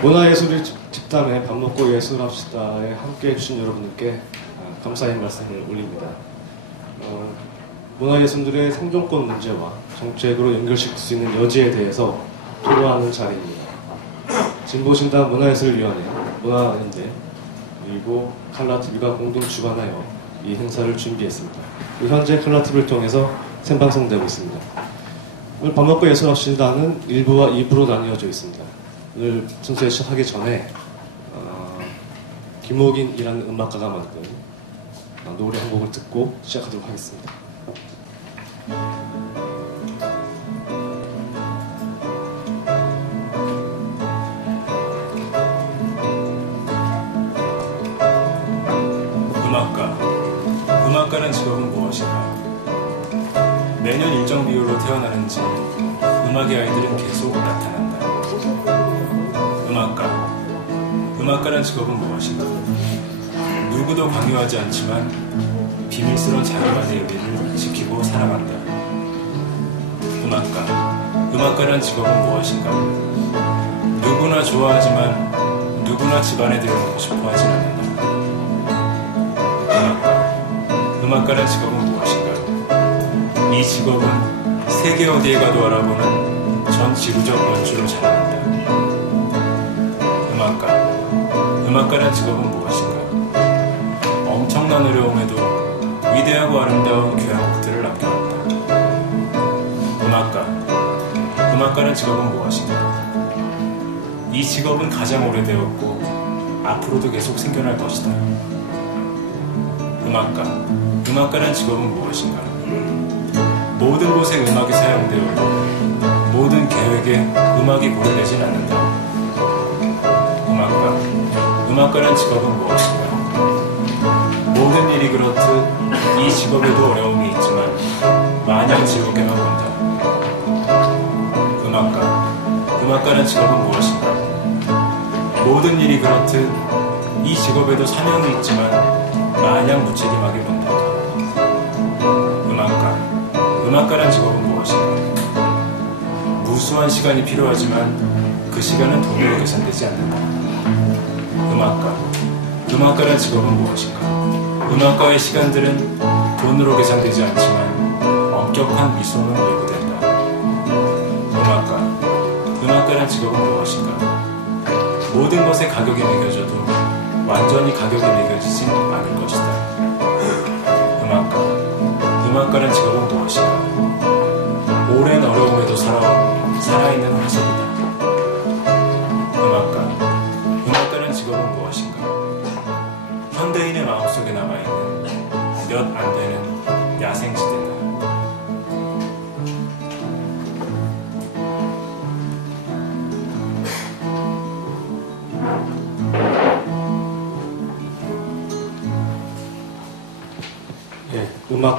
문화예술 집단에 밥 먹고 예술합시다에 함께해 주신 여러분들께 감사의 말씀을 올립니다. 문화예술들의 생존권 문제와 정책으로 연결시킬 수 있는 여지에 대해서 토론하는 자리입니다. 진보신당 문화예술위원회, 문화연대, 그리고 칼라TV가 공동 주관하여 이 행사를 준비했습니다. 현재 칼라TV를 통해서 생방송되고 있습니다. 오늘 밥 먹고 예술합시다는 1부와 2부로 나뉘어져 있습니다. 오늘 순서에 시작하기 전에 김옥인이라는 음악가가 만든 노래 한 곡을 듣고 시작하도록 하겠습니다. 음악가는 직업은 무엇인가? 매년 일정 비율로 태어나는지 음악의 아이들은 계속 나타난다. 음악가는 직업은 무엇인가? 누구도 강요하지 않지만 비밀스러운 자기만의 의리를 지키고 살아간다. 음악가는 직업은 무엇인가? 누구나 좋아하지만 누구나 집안에 들여놓고 싶어 하진 않는다. 음악가는 직업은 무엇인가? 이 직업은 세계 어디에 가도 알아보는 전 지구적 연주로 자랑한다. 음악가는 직업은 무엇인가? 엄청난 어려움에도 위대하고 아름다운 교향곡들을 남겨왔다. 음악가는 직업은 무엇인가? 이 직업은 가장 오래되었고 앞으로도 계속 생겨날 것이다. 음악가는 직업은 무엇인가? 모든 곳에 음악이 사용되어도 모든 계획에 음악이 고려되진 않는다. 음악가는 직업은 무엇인가? 모든 일이 그렇듯 이 직업에도 어려움이 있지만 마냥 즐겁게만 본다. 음악가는 직업은 무엇인가? 모든 일이 그렇듯 이 직업에도 사명이 있지만 마냥 무책임하게 본다. 음악가란 직업은 무엇인가? 무수한 시간이 필요하지만 그 시간은 돈으로 계산되지 않는다. 음악가란 직업은 무엇인가? 음악가의 시간들은 돈으로 계산되지 않지만 엄격한 미소는 요구된다. 음악가란 직업은 무엇인가? 모든 것에 가격이 매겨져도 완전히 가격이 매겨지진 않을 것이다. 음악가란 직업은 무엇인가? 오랜 어려움에도 살아있는 화석이다. 음악가란 직업은 무엇인가? 현대인의 마음속에 남아있는 몇 안 되는 야생지대다.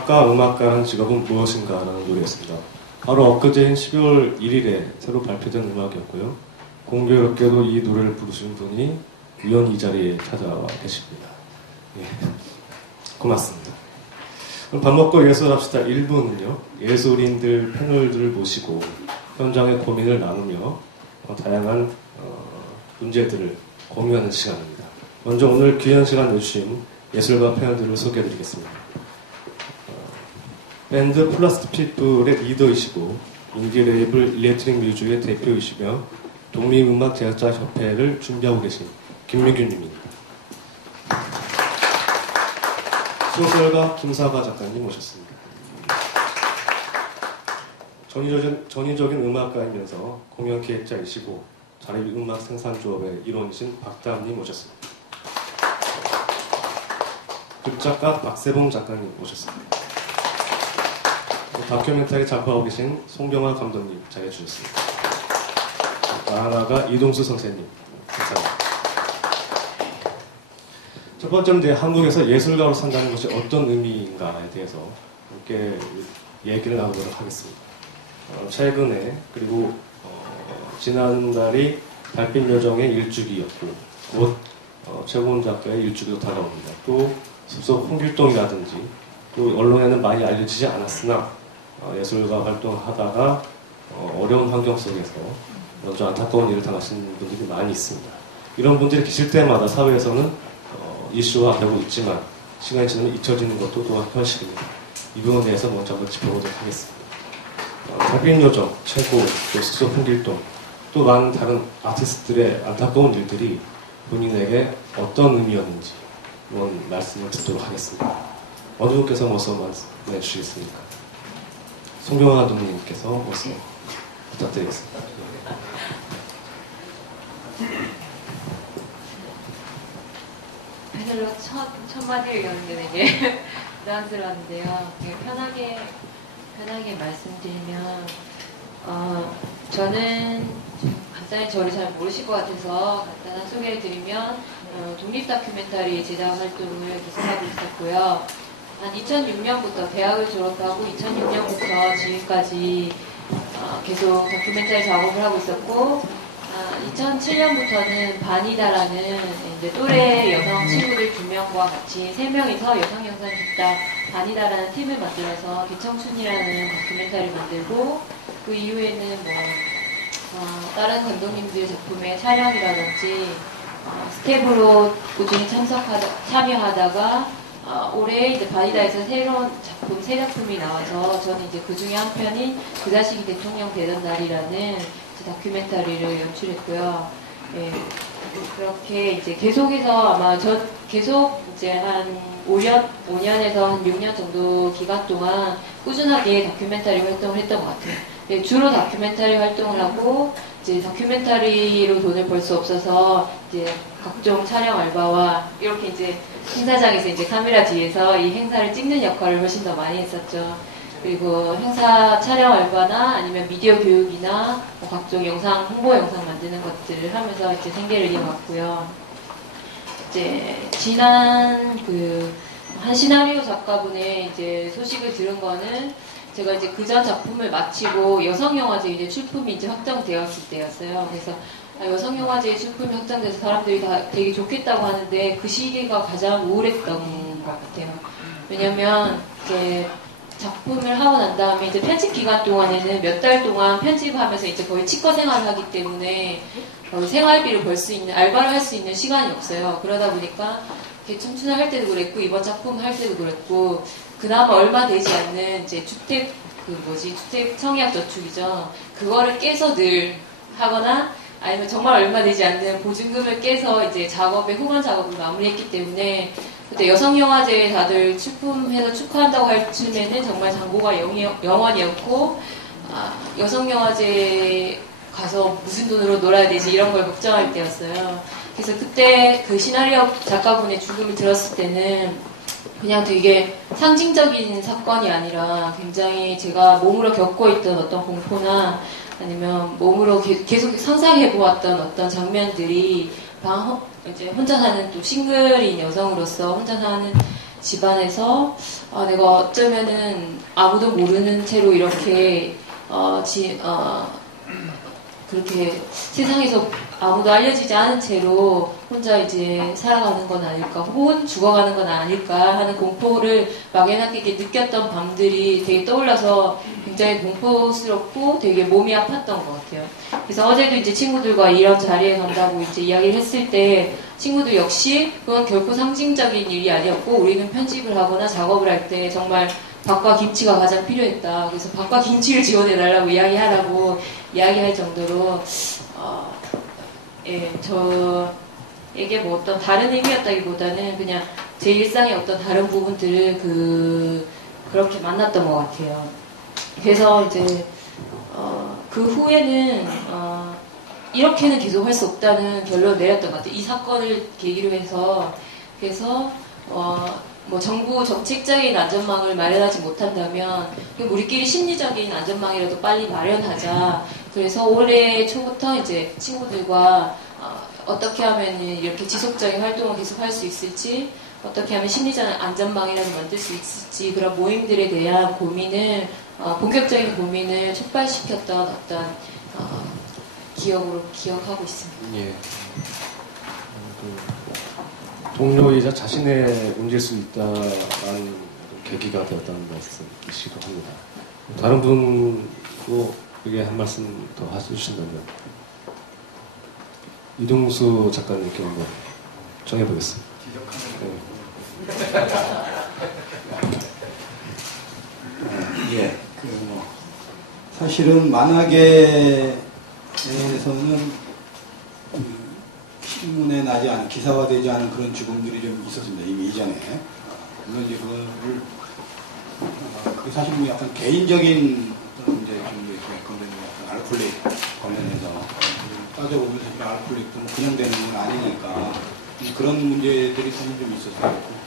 음악가라는 직업은 무엇인가라는 노래였습니다. 바로 엊그제인 12월 1일에 새로 발표된 음악이었고요. 공교롭게도 이 노래를 부르신 분이 우연히 이 자리에 찾아와 계십니다. 고맙습니다. 그럼 밥 먹고 예술합시다 1부는요. 예술인들 패널들을 모시고 현장의 고민을 나누며 다양한 문제들을 공유하는 시간입니다. 먼저 오늘 귀한 시간 내주신 예술가 패널들을 소개해드리겠습니다. 밴드 플라스틱피플의 리더이시고 인디 레이블 일렉트릭 뮤즈의 대표이시며 독립음악 제작자 협회를 준비하고 계신 김민규님입니다. 소설가 김사가 작가님 모셨습니다. 전위적인 음악가이면서 공연 기획자이시고 자립음악 생산조합의 일원이신 박다은님 모셨습니다. 극작가 박세봉 작가님 모셨습니다. 다큐멘터리 작가하고 계신 송병화 감독님 자리해 주셨습니다. 하나가 이동수 선생님 감사합니다. 첫 번째는 한국에서 예술가로 산다는 것이 어떤 의미인가에 대해서 함께 얘기를 나누도록 하겠습니다. 최근에 그리고 지난달이 달빛 요정의 1주기였고 곧 최고원 작가의 1주기도 다가옵니다. 또 숲속 홍길동이라든지 또 언론에는 많이 알려지지 않았으나 예술가 활동을 하다가 어려운 환경 속에서 좀 안타까운 일을 당하시는 분들이 많이 있습니다. 이런 분들이 계실 때마다 사회에서는 이슈화되고 있지만 시간이 지나면 잊혀지는 것도 또한 현실입니다. 이 부분에 대해서 먼저 한번 짚어보도록 하겠습니다. 달빛 요정, 최고, 또 숙소 풍길동, 또 많은 다른 아티스트들의 안타까운 일들이 본인에게 어떤 의미였는지 한번 말씀을 듣도록 하겠습니다. 어느 분께서 먼저 말씀해 주시겠습니까? 송경화 감독님께서 먼저 부탁드리겠습니다. 별로 첫 마디를 여는 게 되게 부담스러운데요. 편하게 말씀드리면, 저는 간단히 저를 잘 모르실 것 같아서 간단한 소개를 드리면, 독립 다큐멘터리 제작 활동을 계속하고 있었고요. 한 2006년부터 대학을 졸업하고 2006년부터 지금까지 계속 다큐멘터리 작업을 하고 있었고, 2007년부터는 반이다라는 이제 또래 여성 친구들 2명과 같이 3명이서 여성 영상 기타 반이다라는 팀을 만들어서 기청춘이라는 다큐멘터리를 만들고, 그 이후에는 다른 감독님들 작품의 촬영이라든지 스텝으로 꾸준히 참여하다가 올해 이제 바니다에서 새로운 작품 3작품이 나와서 저는 이제 그 중에 한 편인 그 자식이 대통령 되던 날이라는 다큐멘터리를 연출했고요. 예, 그렇게 이제 계속해서 아마 계속 이제 한 5년에서 한 6년 정도 기간 동안 꾸준하게 다큐멘터리 활동을 했던 것 같아요. 예, 주로 다큐멘터리 활동을 하고 이제 다큐멘터리로 돈을 벌 수 없어서 이제 각종 촬영 알바와 이렇게 이제 행사장에서 이제 카메라 뒤에서 이 행사를 찍는 역할을 훨씬 더 많이 했었죠. 그리고 행사 촬영 알바나 아니면 미디어 교육이나 각종 홍보 영상 만드는 것들을 하면서 이제 생계를 이어갔고요. 이제 지난 한 시나리오 작가분의 이제 소식을 들은 거는 제가 이제 그전 작품을 마치고 여성영화제 이제 출품이 이제 확정되었을 때였어요. 그래서 여성영화제 출품이 확정돼서 사람들이 다 되게 좋겠다고 하는데 그 시기가 가장 우울했던 것 같아요. 왜냐면 이제 작품을 하고 난 다음에 이제 편집 기간 동안에는 몇 달 동안 편집하면서 이제 거의 치과 생활을 하기 때문에 생활비를 벌 수 있는, 알바를 할 수 있는 시간이 없어요. 그러다 보니까 청춘을 할 때도 그랬고, 이번 작품을 할 때도 그랬고, 그나마 얼마 되지 않는 이제 주택 청약 저축이죠. 그거를 깨서 늘 하거나, 아니면 정말 얼마 되지 않는 보증금을 깨서 이제 후반 작업을 마무리했기 때문에, 그때 여성영화제에 다들 출품해서 축하한다고 할 즈음에는 정말 장고가 영원이었고, 여성영화제 가서 무슨 돈으로 놀아야 되지 이런 걸 걱정할 때였어요. 그래서 그때 그 시나리오 작가분의 죽음을 들었을 때는 그냥 되게 상징적인 사건이 아니라 굉장히 제가 몸으로 겪고 있던 어떤 공포나 아니면 몸으로 계속 상상해보았던 어떤 장면들이 이제 혼자 사는 또 싱글인 여성으로서 혼자 사는 집안에서 내가 어쩌면은 아무도 모르는 채로 이렇게 그렇게 세상에서 아무도 알려지지 않은 채로 혼자 이제 살아가는 건 아닐까, 혹은 죽어가는 건 아닐까 하는 공포를 막연하게 느꼈던 밤들이 되게 떠올라서 굉장히 공포스럽고 되게 몸이 아팠던 것 같아요. 그래서 어제도 이제 친구들과 이런 자리에 간다고 이제 이야기를 했을 때 친구들 역시 그건 결코 상징적인 일이 아니었고 우리는 편집을 하거나 작업을 할 때 정말 밥과 김치가 가장 필요했다. 그래서 밥과 김치를 지원해달라고 이야기할 정도로 저에게 뭐 어떤 다른 의미였다기보다는 그냥 제 일상의 어떤 다른 부분들을 그렇게 만났던 것 같아요. 그래서 이제 그 후에는 이렇게는 계속 할 수 없다는 결론을 내렸던 것 같아요. 이 사건을 계기로 해서. 그래서 뭐 정부 정책적인 안전망을 마련하지 못한다면 우리끼리 심리적인 안전망이라도 빨리 마련하자. 그래서 올해 초부터 이제 친구들과 어떻게 하면 이렇게 지속적인 활동을 계속 할 수 있을지, 어떻게 하면 심리적 안전망이라도 만들 수 있을지, 그런 모임들에 대한 본격적인 고민을 촉발시켰던 어떤 기억으로 기억하고 있습니다. 예. 동료이자 자신의 옮길 수 있다는 계기가 되었다는 말씀이시기도 합니다. 다른 분도 그게 한 말씀 더 해주신다면. 이동수 작가님께 한번 정해보겠습니다. 예, 사실은 만화계에서는 신문에 나지 않은, 기사화되지 않은 그런 죽음들이 좀 있었습니다. 이미 이전에. 물론 이제 그게 사실 뭐 약간 개인적인 어떤 문제 좀 이렇게 건드는 약간 알코올릭 관련해서 따져보면 사실 알코올릭도 뭐 그냥 되는 건 아니니까 그런 문제들이 사실 좀 있었어요.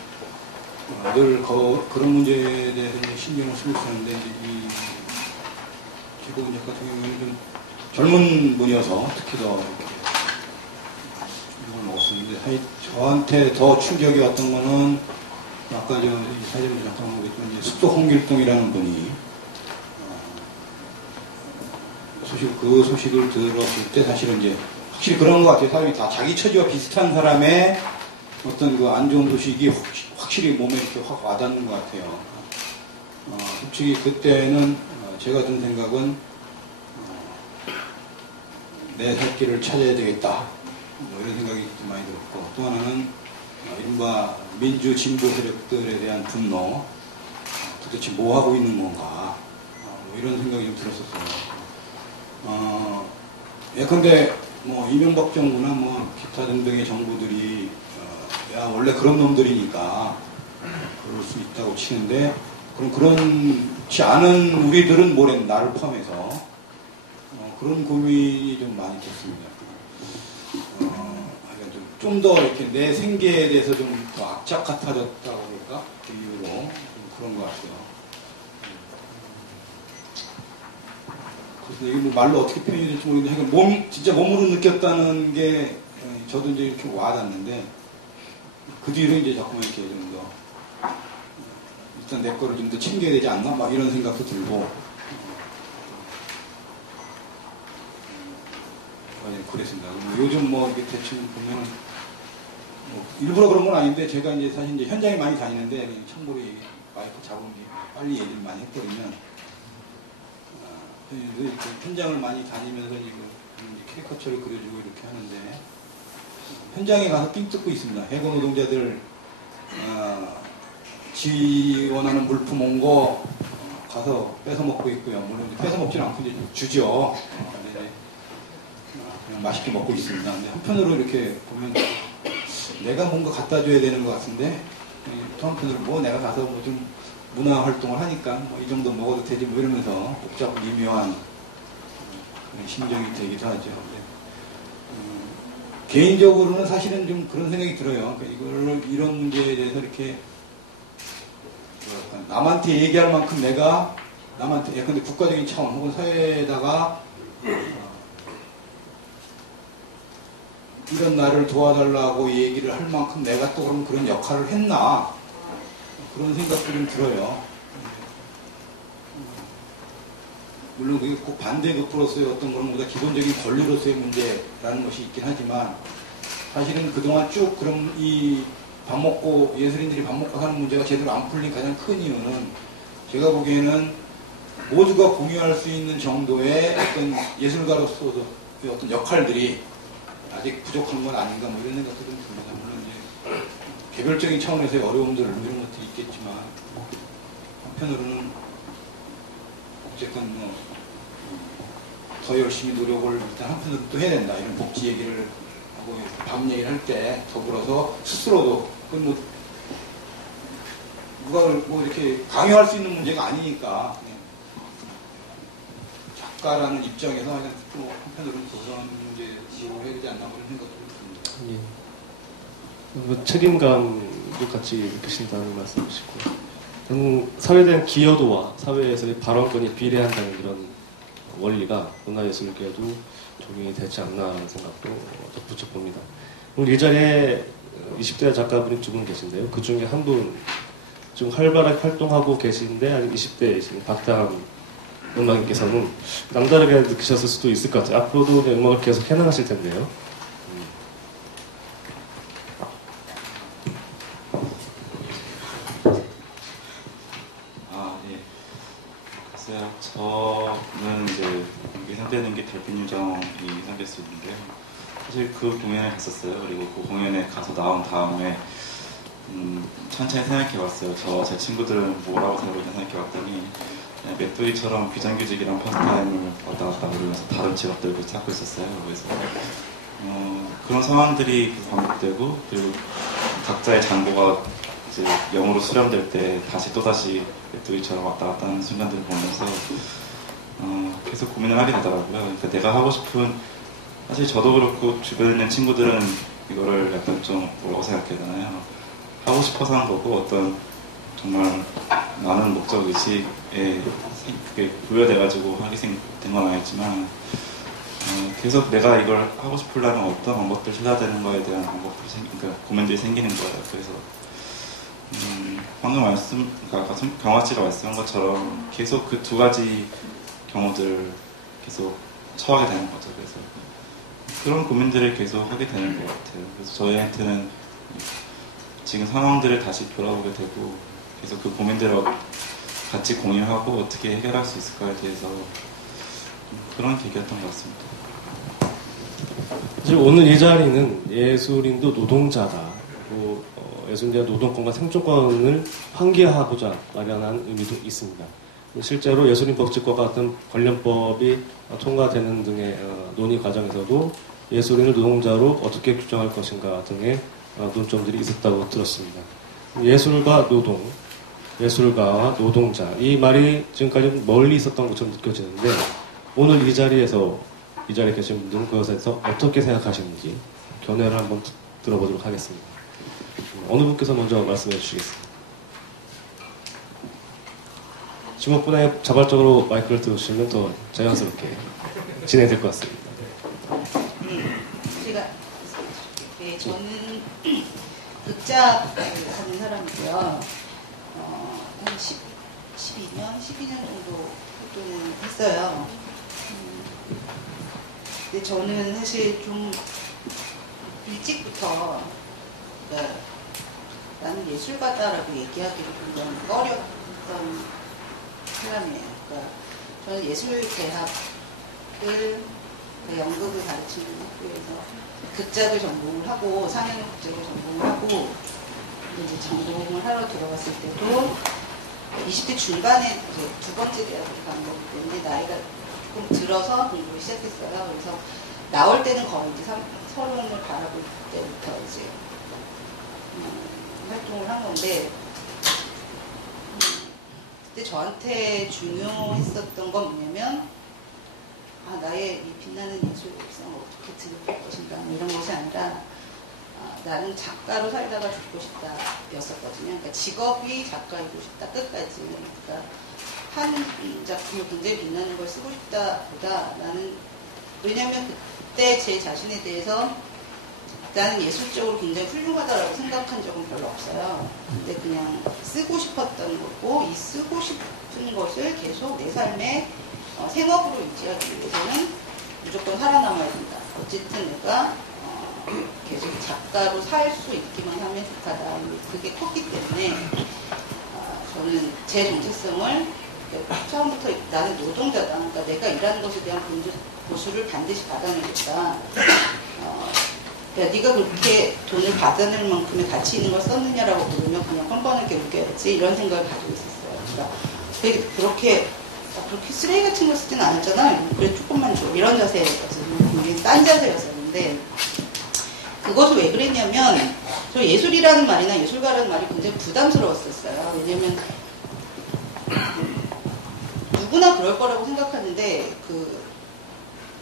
늘 그런 문제에 대해서 이제 신경을 쓰고 있었는데, 이제 이 최고은 작가 같은 경우에는 좀 젊은 분이어서 특히 더 이렇게 충격을 먹었었는데, 사실 저한테 더 충격이 왔던 거는 아까 저 사진을 잠깐 보겠지만 숙도 홍길동이라는 분이 그 소식을 들었을 때 사실은 이제 확실히 그런 것 같아요. 사람이 다 자기 처지와 비슷한 사람의 어떤 그 안 좋은 소식이 확실히 몸에 이렇게 확 와닿는 것 같아요. 솔직히 그때는 제가 든 생각은 내 살 길을 찾아야 되겠다, 뭐 이런 생각이 많이 들었고, 또 하나는 이른바 민주 진보 세력들에 대한 분노, 도대체 뭐 하고 있는 건가, 뭐 이런 생각이 좀 들었었어요. 예컨대 뭐 이명박 정부나 뭐 기타 등등의 정부들이 야 원래 그런 놈들이니까 그럴 수 있다고 치는데, 그럼 그렇지 않은 우리들은 뭐래, 나를 포함해서 그런 고민이 좀 많이 됐습니다. 좀 더 이렇게 내 생계에 대해서 좀 더 악착 같아졌다고 그럴까, 그 이유로 좀 그런 것 같아요. 그래서 이게 뭐 말로 어떻게 표현이 될지 모르겠는데, 진짜 몸으로 느꼈다는 게 저도 이제 이렇게 와닿는데, 그 뒤로 이제 자꾸만 이렇게 좀 더 일단 내 거를 좀 더 챙겨야 되지 않나, 막 이런 생각도 들고, 그랬습니다. 요즘 뭐 이게 대충 보면은 뭐 일부러 그런 건 아닌데, 제가 이제 사실 이제 현장에 많이 다니는데 참고로 마이크 잡은 게 빨리 얘기를 많이 해버리면 현장을 많이 다니면서 이제 캐리커처를 그려주고 이렇게 하는데, 현장에 가서 삥 뜯고 있습니다. 해고 노동자들 지원하는 물품 온 거 가서 뺏어 먹고 있고요. 물론 이제 뺏어 먹지는 않고 이제 주죠. 그냥 맛있게 먹고 있습니다. 근데 한편으로 이렇게 보면 내가 뭔가 갖다 줘야 되는 것 같은데, 또 한편으로 뭐 내가 가서 뭐 좀 문화 활동을 하니까 뭐 이 정도 먹어도 되지 뭐 이러면서 복잡 미묘한 그런 심정이 되기도 하죠. 개인적으로는 사실은 좀 그런 생각이 들어요. 그러니까 이런 문제에 대해서 이렇게 남한테 얘기할 만큼 내가 남한테, 예컨대 국가적인 차원 혹은 사회에다가 이런 나를 도와달라고 얘기를 할 만큼 내가 또 그런 역할을 했나, 그런 생각도 좀 들어요. 물론 그게 꼭 반대급부로서의 어떤 그런 것보다 기본적인 권리로서의 문제라는 것이 있긴 하지만, 사실은 그동안 쭉 그럼 이 밥 먹고, 예술인들이 밥 먹고 사는 문제가 제대로 안 풀린 가장 큰 이유는, 제가 보기에는 모두가 공유할 수 있는 정도의 어떤 예술가로서의 어떤 역할들이 아직 부족한 건 아닌가, 뭐 이런 생각도 좀 듭니다. 물론 이제 개별적인 차원에서의 어려움들 이런 것들이 있겠지만, 한편으로는 어쨌건 뭐 더 열심히 노력을 일단 한편으로 또 해야 된다, 이런 복지 얘기를 하고 밥 얘기를 할 때 더불어서 스스로도 뭐 누가 뭐 이렇게 강요할 수 있는 문제가 아니니까, 작가라는 입장에서 또 한편으로는 그런 문제로 해야 되지 않나, 그런 생각도 듭니다. 예. 뭐 책임감도 같이 느끼신다는 말씀이시고, 사회에 대한 기여도와 사회에서의 발언권이 비례한다는 이런 원리가 문화예술계에도 적용이 되지 않나라는 생각도 덧붙여 봅니다. 오늘 이 자리에 20대 작가분이 두 분 계신데요. 그 중에 한 분 좀 활발하게 활동하고 계신데 아직 20대이신 박다음 음악인께서는 남다르게 느끼셨을 수도 있을 것 같아요. 앞으로도 음악을 계속 해나가실 텐데요. 저는 이제 예상되는 게 달빛 요정이 예상될 수 있는데요. 사실 그 공연에 갔었어요. 그리고 그 공연에 가서 나온 다음에 천천히 생각해봤어요. 제 친구들은 뭐라고 살고 있나 생각해봤더니 맥도이처럼 비정규직이랑 파트타임을 왔다 갔다 그러면서 다른 직업들을 찾고 있었어요. 그래서 그런 상황들이 반복되고, 그리고 각자의 장고가 이제 0으로 수렴될 때 또다시 맥도이처럼 왔다 갔다 하는 순간들을 보면서 계속 고민을 하게 되더라고요. 그러니까 내가 하고 싶은, 사실 저도 그렇고 주변에 있는 친구들은 이거를 약간 좀 뭐라고 생각해야 되나요? 하고 싶어서 한 거고, 어떤 정말 많은 목적 의식에 그게 부여돼가지고 하게 된 건 아니지만, 계속 내가 이걸 하고 싶으려면 어떤 방법들을 써야 되는 거에 대한 그러니까 고민들이 생기는 거예요. 그래서 방금 그러니까 아까 경화 씨가 말씀한 것처럼 계속 그 두 가지 경우들을 계속 처하게 되는 거죠. 그래서 그런 고민들을 계속 하게 되는 것 같아요. 그래서 저희한테는 지금 상황들을 다시 돌아보게 되고, 계속 그 고민들을 같이 공유하고 어떻게 해결할 수 있을까에 대해서 그런 계기였던 것 같습니다. 사실 오늘 이 자리는 예술인도 노동자다. 그리고 예술인들의 노동권과 생존권을 환기하고자 마련한 의미도 있습니다. 실제로 예술인 법칙과 같은 관련법이 통과되는 등의 논의 과정에서도 예술인을 노동자로 어떻게 규정할 것인가 등의 논점들이 있었다고 들었습니다. 예술과 노동, 예술가와 노동자, 이 말이 지금까지 멀리 있었던 것처럼 느껴지는데, 오늘 이 자리에 계신 분들은 그것에 대해서 어떻게 생각하시는지 견해를 한번 들어보도록 하겠습니다. 어느 분께서 먼저 말씀해 주시겠습니다. 지목분에 자발적으로 마이크를 들어주시면 더 자연스럽게 진행될 것 같습니다. 저는 극작을 하는 사람이고요. 한 12년 정도 활동을 했어요. 근데 저는 사실 좀 일찍부터 그러니까 나는 예술가다라고 얘기하기를 굉장히 꺼렸던 사람이에요. 그러니까 저는 예술대학을 연극을 가르치는 학교에서 극작을 전공을 하고 4년을 극작을 전공을 하고 이제 전공을 하러 들어갔을 때도 20대 중반에 이제 두 번째 대학을 간 거기 때문에 나이가 조금 들어서 공부를 시작했어요. 그래서 나올 때는 거의 이제 서론을 바라볼 때부터 이제 활동을 한 건데, 그때 저한테 중요했었던 건 뭐냐면, 나의 이 빛나는 예술 일상을 어떻게 드릴 것인가 이런 것이 아니라, 나는 작가로 살다가 죽고 싶다 였었거든요. 그러니까 직업이 작가이고 싶다 끝까지. 그러니까 한 작품을 굉장히 빛나는 걸 쓰고 싶다 보다 나는, 왜냐면 그때 제 자신에 대해서 나는 예술적으로 굉장히 훌륭하다라고 생각한 적은 별로 없어요. 근데 그냥 쓰고 싶었던 거고, 이 쓰고 싶은 것을 계속 내 삶의 생업으로 유지하기 위해서는 무조건 살아남아야 된다. 어쨌든 내가 계속 작가로 살 수 있기만 하면 좋다다. 그게 컸기 때문에 저는 제 정체성을 처음부터 나는 노동자다. 그러니까 내가 일하는 것에 대한 보수를 반드시 받아내겠다. 네가 그렇게 돈을 받아낼 만큼의 가치 있는 걸 썼느냐라고 물으면 그냥 뻔뻔하게 웃겨야지, 이런 생각을 가지고 있었어요. 그러니까 그렇게 쓰레기 같은 걸 쓰진 않았잖아. 그래 조금만 줘. 이런 자세였거든요. 굉장히 싼 자세였었는데, 그것을 왜 그랬냐면, 저 예술이라는 말이나 예술가라는 말이 굉장히 부담스러웠었어요. 왜냐면 누구나 그럴 거라고 생각하는데,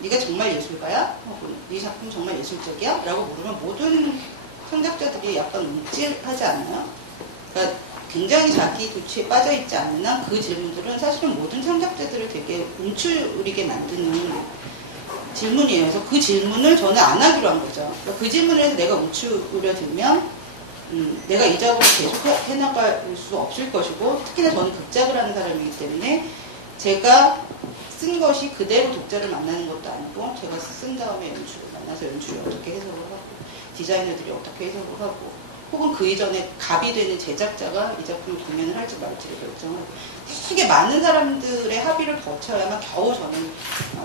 네가 정말 예술가야? 혹은 네 작품 정말 예술적이야? 라고 물으면 모든 창작자들이 약간 움찔하지 않아요? 그러니까 굉장히 자기 도취에 빠져있지 않는 한 그 질문들은 사실은 모든 창작자들을 되게 움츠리게 만드는 질문이에요. 그래서 그 질문을 저는 안 하기로 한 거죠. 그러니까 그 질문을 해서 내가 움츠려들면 내가 이 작업을 계속 해나갈 수 없을 것이고, 특히나 저는 극작을 하는 사람이기 때문에 제가 쓴 것이 그대로 독자를 만나는 것도 아니고, 제가 쓴 다음에 연출을 만나서 연출을 어떻게 해석을 하고, 디자이너들이 어떻게 해석을 하고, 혹은 그 이전에 갑이 되는 제작자가 이 작품을 공연을 할지 말지를 결정하고, 되게 많은 사람들의 합의를 거쳐야만 겨우 저는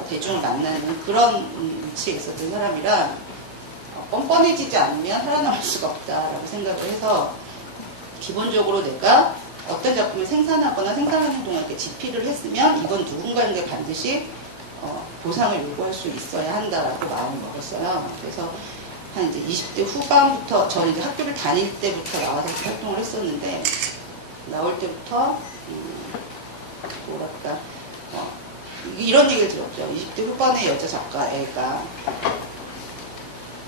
대중을 만나는 그런 위치에 있었던 사람이라, 뻔뻔해지지 않으면 살아남을 수가 없다라고 생각을 해서 기본적으로 내가 어떤 작품을 생산하거나 생산하는 동안 이렇게 집필을 했으면 이건 누군가에게 반드시 보상을 요구할 수 있어야 한다라고 마음을 먹었어요. 그래서 한 이제 20대 후반부터 저는 이제 학교를 다닐 때부터 나와서 활동을 했었는데 나올 때부터 뭐랄까 이런 얘기를 들었죠. 20대 후반의 여자 작가애가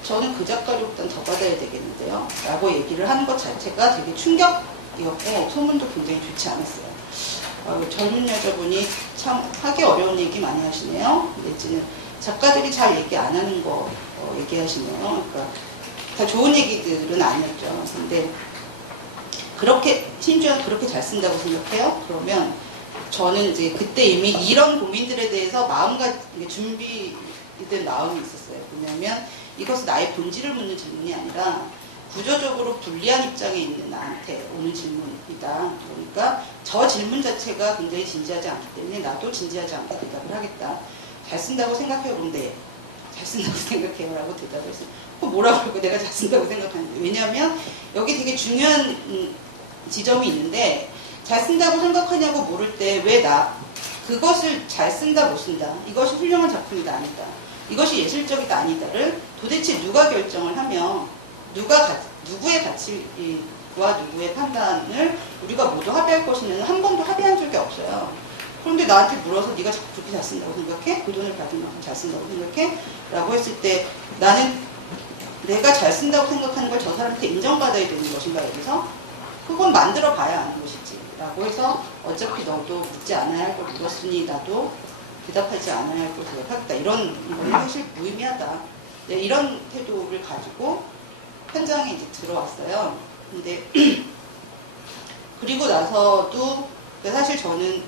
저는 그 작가로부터는 더 받아야 되겠는데요 라고 얘기를 하는 것 자체가 되게 충격이었고 소문도 굉장히 좋지 않았어요. 젊은 여자분이 참 하기 어려운 얘기 많이 하시네요. 내지는 작가들이 잘 얘기 안 하는 거 얘기하시네요. 그러니까 다 좋은 얘기들은 아니었죠. 근데 그렇게 심지어는 그렇게 잘 쓴다고 생각해요. 그러면 저는 이제 그때 이미 이런 고민들에 대해서 마음가짐 준비된 마음이 있었어요. 왜냐하면 이것은 나의 본질을 묻는 질문이 아니라 구조적으로 불리한 입장에 있는 나한테 오는 질문이다. 그러니까 저 질문 자체가 굉장히 진지하지 않기 때문에 나도 진지하지 않게 대답을 하겠다. 잘 쓴다고 생각해요. 그런데 잘 쓴다고 생각해요 라고 대답을 했어요. 뭐라고 하고 내가 잘 쓴다고 생각하는데 왜냐하면 여기 되게 중요한 지점이 있는데 잘 쓴다고 생각하냐고 물을 때 왜 그것을 잘 쓴다 못 쓴다 이것이 훌륭한 작품이다 아니다 이것이 예술적이다 아니다를 도대체 누가 결정을 하며 누구의 가치와 누구의 판단을 우리가 모두 합의할 것이냐는 한 번도 합의한 적이 없어요. 그런데 나한테 물어서 네가 그렇게 잘 쓴다고 생각해? 그 돈을 받은 만큼 잘 쓴다고 생각해? 라고 했을 때 나는 내가 잘 쓴다고 생각하는 걸 저 사람한테 인정받아야 되는 것인가 여기서? 그건 만들어 봐야 아는 것이지 라고 해서 어차피 너도 묻지 않아야 할 걸 물었으니 나도 대답하지 않아야 할 걸 대답하겠다. 이런 건 사실 무의미하다. 네, 이런 태도를 가지고 현장에 이제 들어왔어요. 근데 그리고 나서도 사실 저는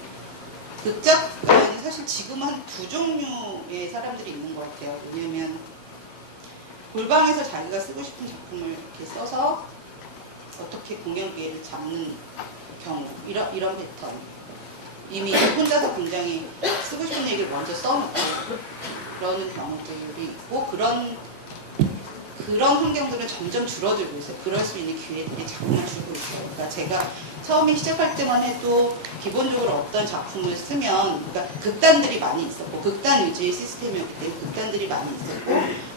극작가에는 사실 지금 한 두 종류의 사람들이 있는 것 같아요. 왜냐면 골방에서 자기가 쓰고 싶은 작품을 이렇게 써서 어떻게 공연 기회를 잡는 경우 이런 패턴 이미 혼자서 굉장히 쓰고 싶은 얘기를 먼저 써놓고 그러는 경우들이 있고 그런 환경들은 점점 줄어들고 있어요. 그럴 수 있는 기회들이 자꾸만 줄고 있어요. 그러니까 제가 처음에 시작할 때만 해도 기본적으로 어떤 작품을 쓰면 그러니까 극단들이 많이 있었고 극단 위주의 시스템이었기 때문에 극단들이 많이 있었고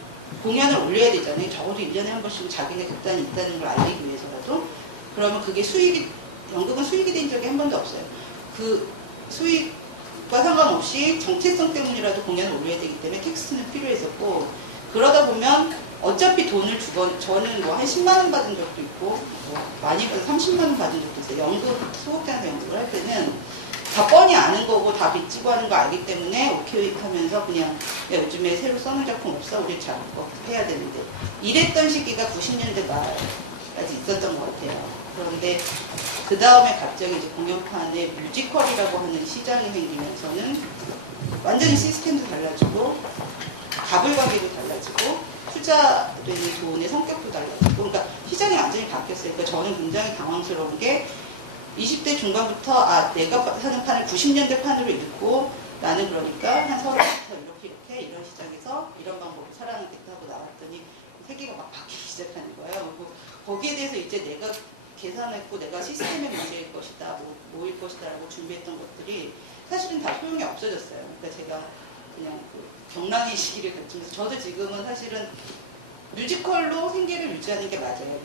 공연을 올려야 되잖아요. 적어도 1년에 한 번씩은 자기네 극단이 있다는 걸 알리기 위해서라도 그러면 그게 연극은 수익이 된 적이 한 번도 없어요. 그 수익과 상관없이 정체성 때문이라도 공연을 올려야 되기 때문에 텍스트는 필요했었고 그러다 보면 어차피 돈을 주건 저는 뭐 한 10만 원 받은 적도 있고 뭐 많이 받은 30만 원 받은 적도 있어요. 연극 소극장에서 연극을 할 때는 다 뻔히 아는 거고 다 빚지고 하는 거 알기 때문에 오케이 하면서 그냥 야, 요즘에 새로 써놓은 작품 없어? 우리 작업 해야 되는데 이랬던 시기가 90년대 말까지 있었던 것 같아요. 그런데 그 다음에 갑자기 이제 공연판에 뮤지컬이라고 하는 시장이 생기면서는 완전히 시스템도 달라지고 가불관계도 달라지고 투자되는 돈의 성격도 달라지고 그러니까 시장이 완전히 바뀌었어요. 그러니까 저는 굉장히 당황스러운 게 20대 중반부터 내가 사는 판을 90년대 판으로 읽고 나는 그러니까 한 30부터 이렇게 이런 시장에서 이런 방법으로 살아남겠다 하고 나왔더니 세계가 막 바뀌기 시작하는 거예요. 그리고 거기에 대해서 이제 내가 계산했고 내가 시스템의 문제일 것이다, 뭐일 것이다 라고 준비했던 것들이 사실은 다 소용이 없어졌어요. 그러니까 제가 그냥 경랑의 시기를 거치면서 저도 지금은 사실은 뮤지컬로 생계를 유지하는 게 맞아요.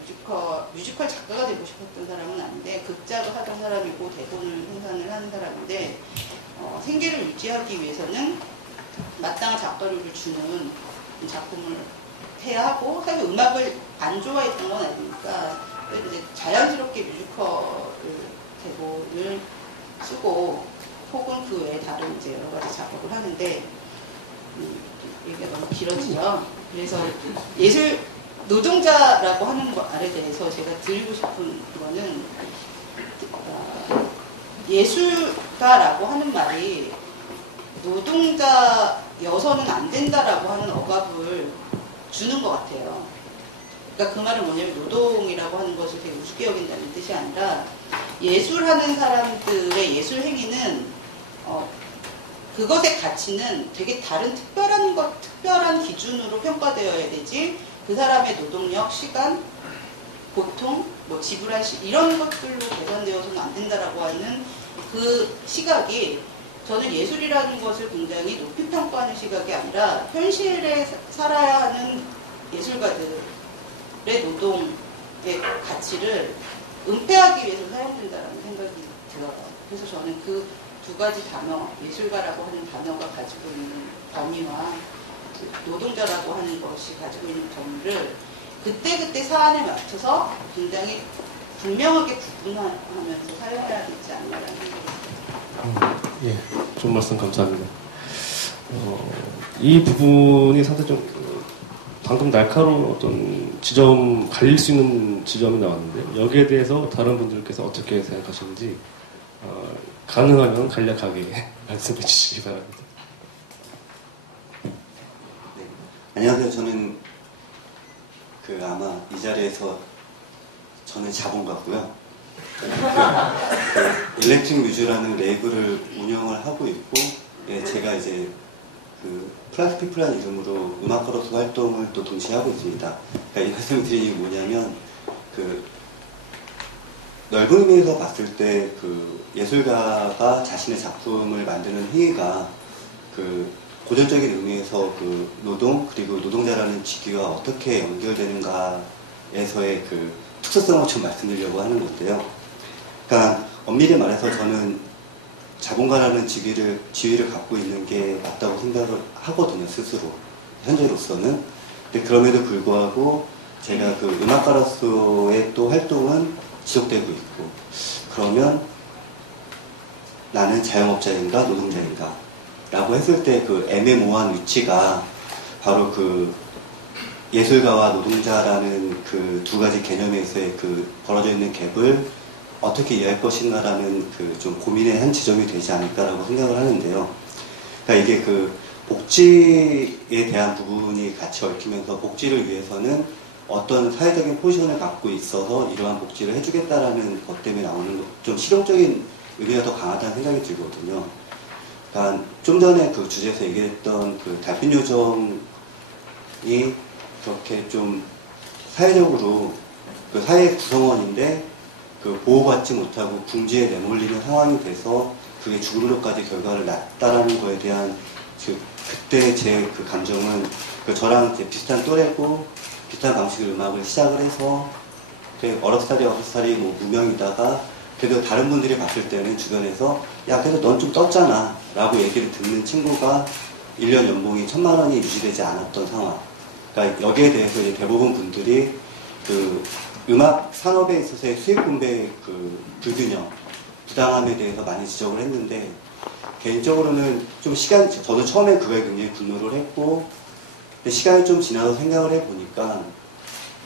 뮤지컬 작가가 되고 싶었던 사람은 아닌데 극작을 하던 사람이고 대본을 생산을 하는 사람인데 생계를 유지하기 위해서는 마땅한 작가료를 주는 작품을 해야 하고 사실 음악을 안 좋아했던 건 아니니까 이제 자연스럽게 뮤지컬 대본을 쓰고 혹은 그 외에 다른 이제 여러 가지 작업을 하는데 얘기가 너무 길어지죠. 그래서 예술 노동자라고 하는 말에 대해서 제가 드리고 싶은 거는 예술가라고 하는 말이 노동자여서는 안 된다라고 하는 억압을 주는 것 같아요. 그러니까 그 말은 뭐냐면 노동이라고 하는 것을 되게 우습게 여긴다는 뜻이 아니라 예술하는 사람들의 예술 행위는 그것의 가치는 되게 다른 특별한 기준으로 평가되어야 되지 그 사람의 노동력, 시간, 보통, 뭐 지불할 이런 것들로 계산되어서는 안 된다라고 하는 그 시각이 저는 예술이라는 것을 굉장히 높이 평가하는 시각이 아니라 현실에 살아야 하는 예술가들의 노동의 가치를 은폐하기 위해서 사용된다는 생각이 들어요. 그래서 저는 그 두 가지 단어, 예술가라고 하는 단어가 가지고 있는 범위와 노동자라고 하는 것이 가지고 있는 범위를 그때그때 사안에 맞춰서 굉장히 분명하게 구분하면서 사용해야 되지 않나라는 생각이 듭니다. 예, 좋은 말씀 감사합니다. 이 부분이 상당히 좀 방금 날카로운 어떤 지점, 갈릴 수 있는 지점이 나왔는데 여기에 대해서 다른 분들께서 어떻게 생각하시는지 가능하면 간략하게 말씀해 주시기 바랍니다. 네. 안녕하세요. 저는 아마 이 자리에서 저는 자본 같고요. 일렉트릭 뮤즈라는 레이블을 운영을 하고 있고, 예, 제가 이제 플라스피플라는 이름으로 음악가로서 활동을 또 동시에 하고 있습니다. 그러니까 이 말씀을 드리는 게 뭐냐면, 넓은 의미에서 봤을 때 예술가가 자신의 작품을 만드는 행위가 고전적인 의미에서 노동 그리고 노동자라는 직위와 어떻게 연결되는가에서의 특수성을 좀 말씀드리려고 하는 건데요. 그러니까 엄밀히 말해서 저는 자본가라는 지위를 갖고 있는 게 맞다고 생각을 하거든요, 스스로 현재로서는. 근데 그럼에도 불구하고 제가 음악가로서의 또 활동은 지속되고 있고, 그러면 나는 자영업자인가 노동자인가 라고 했을 때 애매모호한 위치가 바로 예술가와 노동자라는 두 가지 개념에서의 벌어져 있는 갭을 어떻게 이해할 것인가라는 좀 고민의 한 지점이 되지 않을까라고 생각을 하는데요. 그러니까 이게 복지에 대한 부분이 같이 얽히면서 복지를 위해서는 어떤 사회적인 포지션을 갖고 있어서 이러한 복지를 해주겠다라는 것 때문에 나오는 좀 실용적인 의미가 더 강하다는 생각이 들거든요. 그러니까 좀 전에 주제에서 얘기했던 달빛 요정이 그렇게 좀 사회적으로 사회의 구성원인데 보호받지 못하고 궁지에 내몰리는 상황이 돼서 그게 죽음으로까지 결과를 낳았다라는 거에 대한 그때 제 감정은 저랑 이제 비슷한 또래고 비슷한 방식의 음악을 시작을 해서 어렵 살이 무명이다가 그래도 다른 분들이 봤을 때는 주변에서 야 그래도 넌 좀 떴잖아 라고 얘기를 듣는 친구가 1년 연봉이 1,000만 원이 유지되지 않았던 상황. 그러니까 여기에 대해서 이제 대부분 분들이 음악 산업에 있어서의 수익 분배의 불균형, 부당함에 대해서 많이 지적을 했는데 개인적으로는 좀 저도 처음에 그거에 굉장히 분노를 했고 근데 시간이 좀 지나서 생각을 해보니까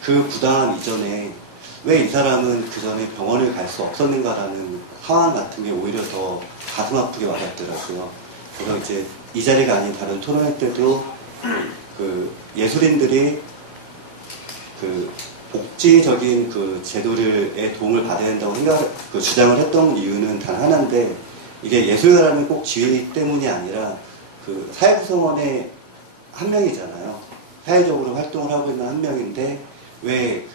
그 부당함 이전에 왜 이 사람은 그 전에 병원을 갈 수 없었는가라는 상황 같은 게 오히려 더 가슴 아프게 와닿더라고요. 그래서 이제 이 자리가 아닌 다른 토론회 때도 예술인들이 복지적인 제도의 도움을 받아야 된다고 주장을 했던 이유는 단 하나인데 이게 예술가라는 꼭 지위 때문이 아니라 사회 구성원의 한 명이잖아요. 사회적으로 활동을 하고 있는 한 명인데 왜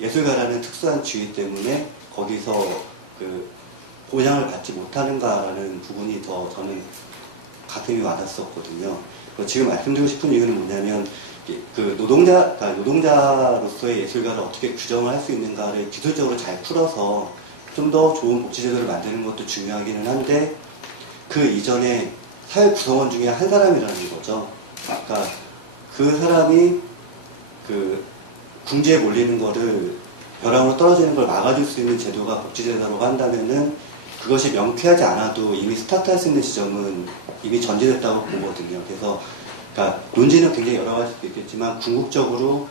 예술가라는 특수한 지위 때문에 거기서 보장을 받지 못하는가라는 부분이 더 저는 가슴이 와닿았었거든요. 지금 말씀드리고 싶은 이유는 뭐냐면 노동자로서의 예술가를 어떻게 규정을 할 수 있는가를 기술적으로 잘 풀어서 좀 더 좋은 복지제도를 만드는 것도 중요하기는 한데 그 이전에 사회 구성원 중에 한 사람이라는 거죠. 그러니까 그 사람이 궁지에 몰리는 거를 벼랑으로 떨어지는 걸 막아줄 수 있는 제도가 복지제도라고 한다면은 그것이 명쾌하지 않아도 이미 스타트할 수 있는 지점은 이미 전제됐다고 보거든요. 그래서 그러니까 논지는 굉장히 여러 가지 수도 있겠지만 궁극적으로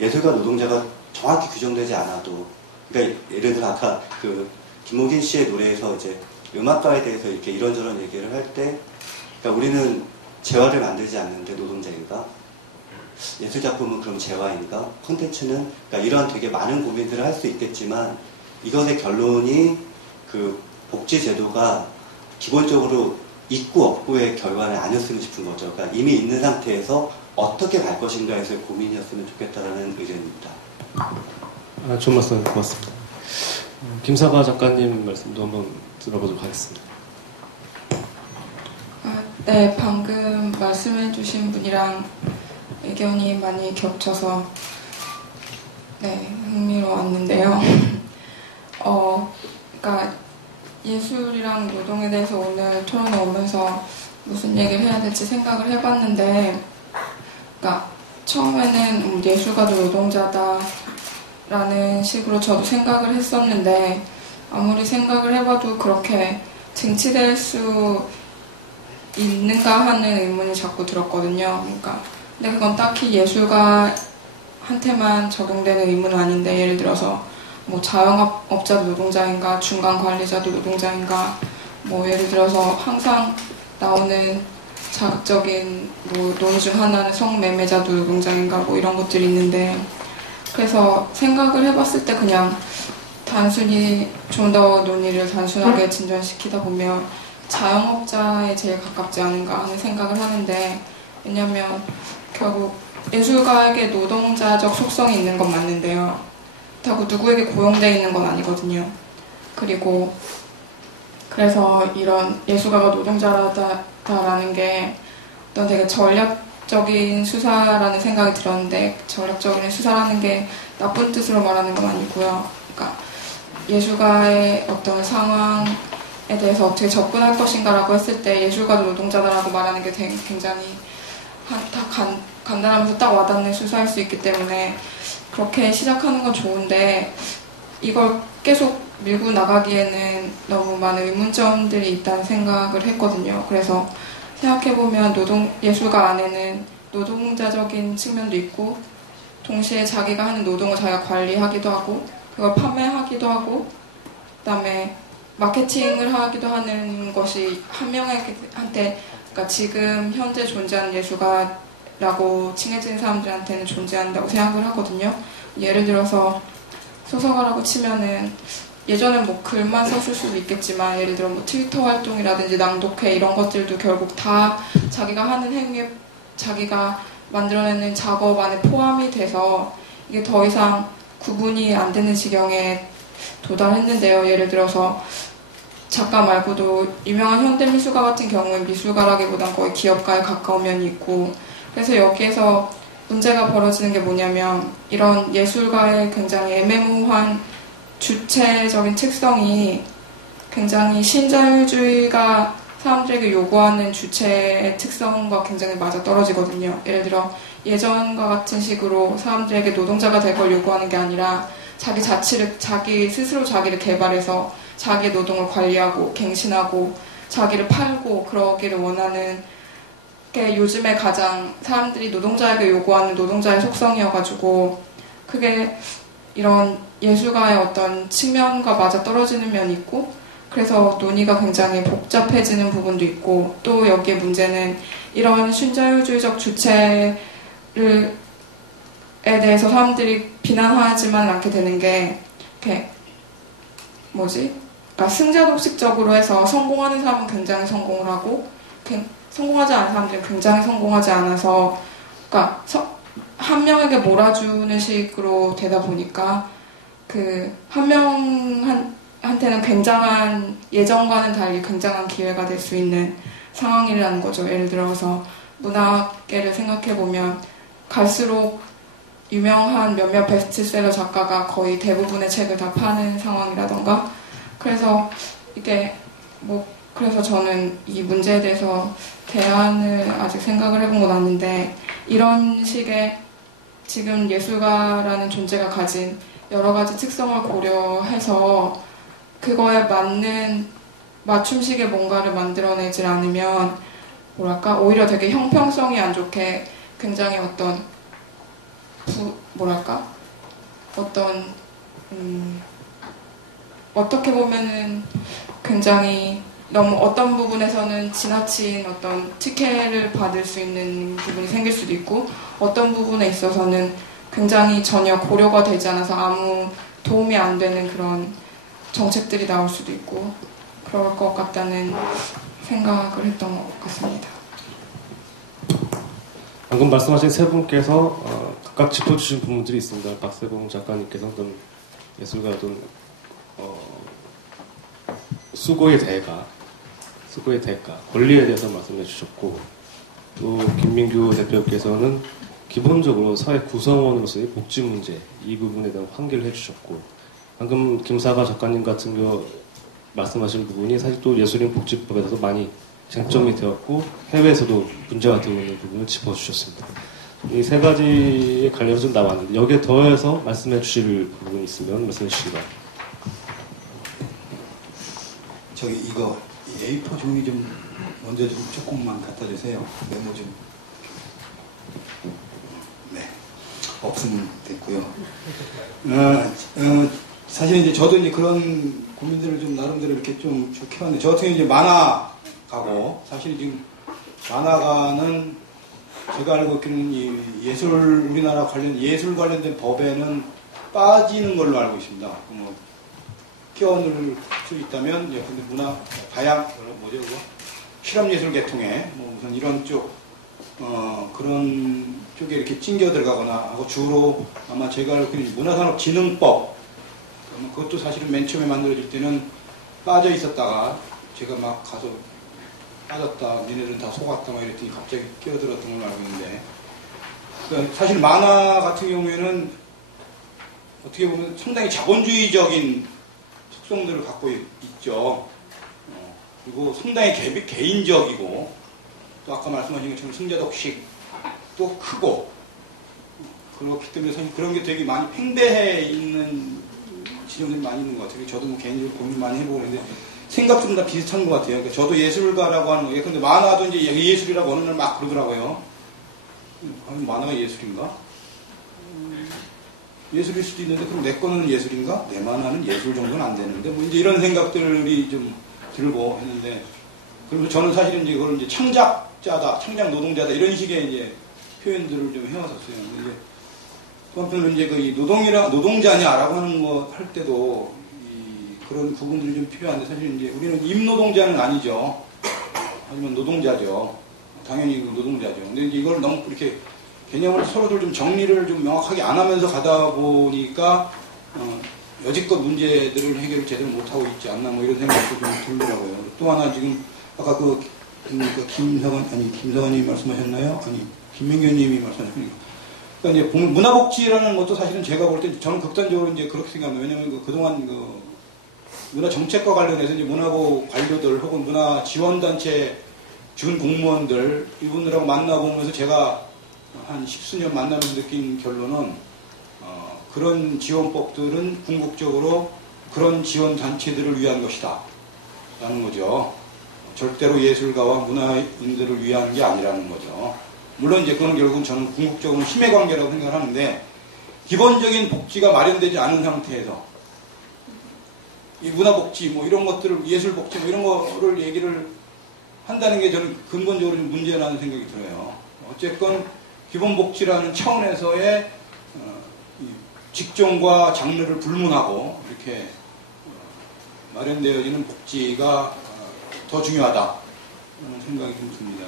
예술가 노동자가 정확히 규정되지 않아도 그러니까 예를 들어 아까 김목인 씨의 노래에서 이제 음악가에 대해서 이렇게 이런저런 얘기를 할 때 그러니까 우리는 재화를 만들지 않는데 노동자인가? 예술작품은 그럼 재화인가? 콘텐츠는? 그러니까 이러한 되게 많은 고민들을 할 수 있겠지만 이것의 결론이 복지제도가 기본적으로 있고 없고의 결과는 아니었으면 싶은 거죠. 그러니까 이미 있는 상태에서 어떻게 갈 것인가에서의 고민이었으면 좋겠다라는 의견입니다. 좋은 말씀 고맙습니다. 김사바 작가님 말씀도 한번 들어보도록 하겠습니다. 네, 방금 말씀해주신 분이랑 의견이 많이 겹쳐서 네, 흥미로웠는데요. 그러니까 예술이랑 노동에 대해서 오늘 토론에 오면서 무슨 얘기를 해야 될지 생각을 해봤는데, 그러니까 처음에는 예술가도 노동자다라는 식으로 저도 생각을 했었는데, 아무리 생각을 해봐도 그렇게 쟁취될 수 있는가 하는 의문이 자꾸 들었거든요. 그러니까 근데 그건 딱히 예술가한테만 적용되는 의문은 아닌데, 예를 들어서 뭐 자영업자도 노동자인가, 중간 관리자도 노동자인가, 뭐 예를 들어서 항상 나오는 자극적인 뭐 논의 중 하나는 성매매자도 노동자인가, 뭐 이런 것들이 있는데, 그래서 생각을 해봤을 때 그냥 단순히 좀 더 논의를 단순하게 진전시키다 보면 자영업자에 제일 가깝지 않은가 하는 생각을 하는데, 왜냐면 결국 예술가에게 노동자적 속성이 있는 건 맞는데요. 그렇다고 누구에게 고용되어 있는 건 아니거든요. 그리고 그래서 이런 예술가가 노동자라는 게 어떤 되게 전략적인 수사라는 생각이 들었는데, 전략적인 수사라는 게 나쁜 뜻으로 말하는 건 아니고요. 그러니까 예술가의 어떤 상황에 대해서 어떻게 접근할 것인가라고 했을 때 예술가도 노동자다라고 말하는 게 굉장히 간단하면서 딱 와닿는 수사일 수 있기 때문에 그렇게 시작하는 건 좋은데, 이걸 계속 밀고 나가기에는 너무 많은 의문점들이 있다는 생각을 했거든요. 그래서 생각해보면 예술가 안에는 노동자적인 측면도 있고, 동시에 자기가 하는 노동을 자기가 관리하기도 하고, 그걸 판매하기도 하고, 그다음에 마케팅을 하기도 하는 것이 한 명한테, 그러니까 지금 현재 존재하는 예술가라고 칭해지는 사람들한테는 존재한다고 생각을 하거든요. 예를 들어서 소설가라고 치면은 예전엔 뭐 글만 썼을 수도 있겠지만, 예를 들어 뭐 트위터 활동이라든지 낭독회 이런 것들도 결국 다 자기가 하는 행위에 자기가 만들어내는 작업 안에 포함이 돼서 이게 더 이상 구분이 안 되는 지경에 도달했는데요. 예를 들어서 작가 말고도 유명한 현대미술가 같은 경우는 미술가라기보단 거의 기업가에 가까운 면이 있고, 그래서 여기에서 문제가 벌어지는 게 뭐냐면, 이런 예술가의 굉장히 애매모호한 주체적인 특성이 굉장히 신자유주의가 사람들에게 요구하는 주체의 특성과 굉장히 맞아떨어지거든요. 예를 들어 예전과 같은 식으로 사람들에게 노동자가 될 걸 요구하는 게 아니라 자기 스스로 자기를 개발해서 자기의 노동을 관리하고 갱신하고 자기를 팔고 그러기를 원하는 게 요즘에 가장 사람들이 노동자에게 요구하는 노동자의 속성이어가지고, 그게 이런 예술가의 어떤 측면과 맞아떨어지는 면이 있고, 그래서 논의가 굉장히 복잡해지는 부분도 있고, 또 여기에 문제는 이런 신자유주의적 주체에 대해서 사람들이 비난하지만 않게 되는 게, 이렇게 그러니까 승자독식적으로 해서 성공하는 사람은 굉장히 성공을 하고, 성공하지 않은 사람들은 굉장히 성공하지 않아서, 그러니까 한 명에게 몰아주는 식으로 되다 보니까 그 한 명한테는 굉장한, 예전과는 달리 굉장한 기회가 될 수 있는 상황이라는 거죠. 예를 들어서 문학계를 생각해보면 갈수록 유명한 몇몇 베스트셀러 작가가 거의 대부분의 책을 다 파는 상황이라던가, 그래서 이게 그래서 저는 이 문제에 대해서 대안을 아직 생각을 해본 건 아닌데, 이런 식의 지금 예술가라는 존재가 가진 여러 가지 특성을 고려해서 그거에 맞는 맞춤식의 뭔가를 만들어내질 않으면 오히려 되게 형평성이 안 좋게 굉장히 어떻게 보면은 굉장히 너무 어떤 부분에서는 지나친 어떤 특혜를 받을 수 있는 부분이 생길 수도 있고, 어떤 부분에 있어서는 굉장히 전혀 고려가 되지 않아서 아무 도움이 안 되는 그런 정책들이 나올 수도 있고, 그럴 것 같다는 생각을 했던 것 같습니다. 방금 말씀하신 세 분께서 각각 짚어주신 부분들이 있습니다. 박세봉 작가님께서 어떤 예술가 어떤 수고의 대가, 권리에 대해서 말씀해 주셨고, 또 김민규 대표께서는 기본적으로 사회 구성원으로서의 복지 문제, 이 부분에 대한 환기를 해주셨고, 방금 김사가 작가님 같은 경우 말씀하신 부분이 사실 또 예술인 복지법에 대해서 많이 쟁점이 되었고, 해외에서도 문제가 되고 있는 부분을 짚어주셨습니다. 이 세 가지에 관련해서 좀 나왔는데, 여기에 더해서 말씀해 주실 부분이 있으면 말씀해 주시기 바랍니다. 저기 이거 A4 종이 좀 먼저 좀 조금만 갖다 주세요. 메모 좀. 네. 없으면 됐고요. 사실 이제 저도 이제 그런 고민들을 좀 나름대로 이렇게 좀 해왔는데, 저 같은 경우는 이제 만화가고, 사실 지금 만화가는 제가 알고 있기는 이 우리나라 예술 관련된 법에는 빠지는 걸로 알고 있습니다. 뭐 끼어넣을 수 있다면, 이제 근데 뭐죠, 그거? 실험예술 계통에, 뭐 우선 이런 쪽, 그런 쪽에 이렇게 찡겨 들어가거나 하고, 주로 아마 제가 알고 있는 문화산업진흥법, 그것도 사실은 맨 처음에 만들어질 때는 빠져 있었다가, 제가 막 가서 빠졌다, 니네들은 다 속았다, 막 이랬더니 갑자기 끼어들었던 걸로 알고 있는데, 그러니까 사실 만화 같은 경우에는 어떻게 보면 상당히 자본주의적인 특성들을 갖고 있죠. 그리고 상당히 개인적이고, 또 아까 말씀하신 것처럼 승자독식 또 크고, 그렇기 때문에 사실 그런 게 되게 많이 팽배해 있는 지점들이 많이 있는 것 같아요. 저도 뭐 개인적으로 고민 많이 해보고 있는데, 생각들은 다 비슷한 것 같아요. 그러니까 저도 예술가라고 하는 거예요. 근데 만화도 이제 예술이라고 어느 날 막 그러더라고요. 만화가 예술인가? 예술일 수도 있는데, 그럼 내 거는 예술인가? 내 만화는 예술 정도는 안 되는데, 뭐 이제 이런 생각들이 좀 들고 했는데, 그리고 저는 사실은 이제 그걸 이제 창작자다, 창작 노동자다, 이런 식의 이제 표현들을 좀 해왔었어요. 근데 이제 또 한편으로 이제 그 노동자냐라고 하는 거 할 때도 그런 부분들이 좀 필요한데, 사실 이제 우리는 임노동자는 아니죠. 하지만 노동자죠. 당연히 노동자죠. 근데 이제 이걸 너무 이렇게 개념을 서로들 좀 정리를 좀 명확하게 안 하면서 가다 보니까 여지껏 문제들을 해결을 제대로 못하고 있지 않나, 뭐 이런 생각도 좀 들더라고요. 또 하나 지금 아까 김서관님이 말씀하셨나요? 아니, 김민규님이 말씀하셨나요? 그러니까 이제 문화복지라는 것도 사실은 제가 볼 때 저는 극단적으로 이제 그렇게 생각합니다. 왜냐하면 그동안 문화 정책과 관련해서 이제 문화부 관료들 혹은 문화 지원단체 준 공무원들 이분들하고 만나보면서 제가 한 10수년 만나면서 느낀 결론은 그런 지원법들은 궁극적으로 그런 지원단체들을 위한 것이다 라는 거죠. 절대로 예술가와 문화인들을 위한 게 아니라는 거죠. 물론 이제 그건 결국은 저는 궁극적으로 힘의 관계라고 생각을 하는데, 기본적인 복지가 마련되지 않은 상태에서 이 문화복지 뭐 이런 것들을, 예술복지 뭐 이런 거를 얘기를 한다는 게 저는 근본적으로 좀 문제라는 생각이 들어요. 어쨌건 기본복지라는 차원에서의 직종과 장르를 불문하고 이렇게 마련되어지는 복지가 더 중요하다는 생각이 좀 듭니다.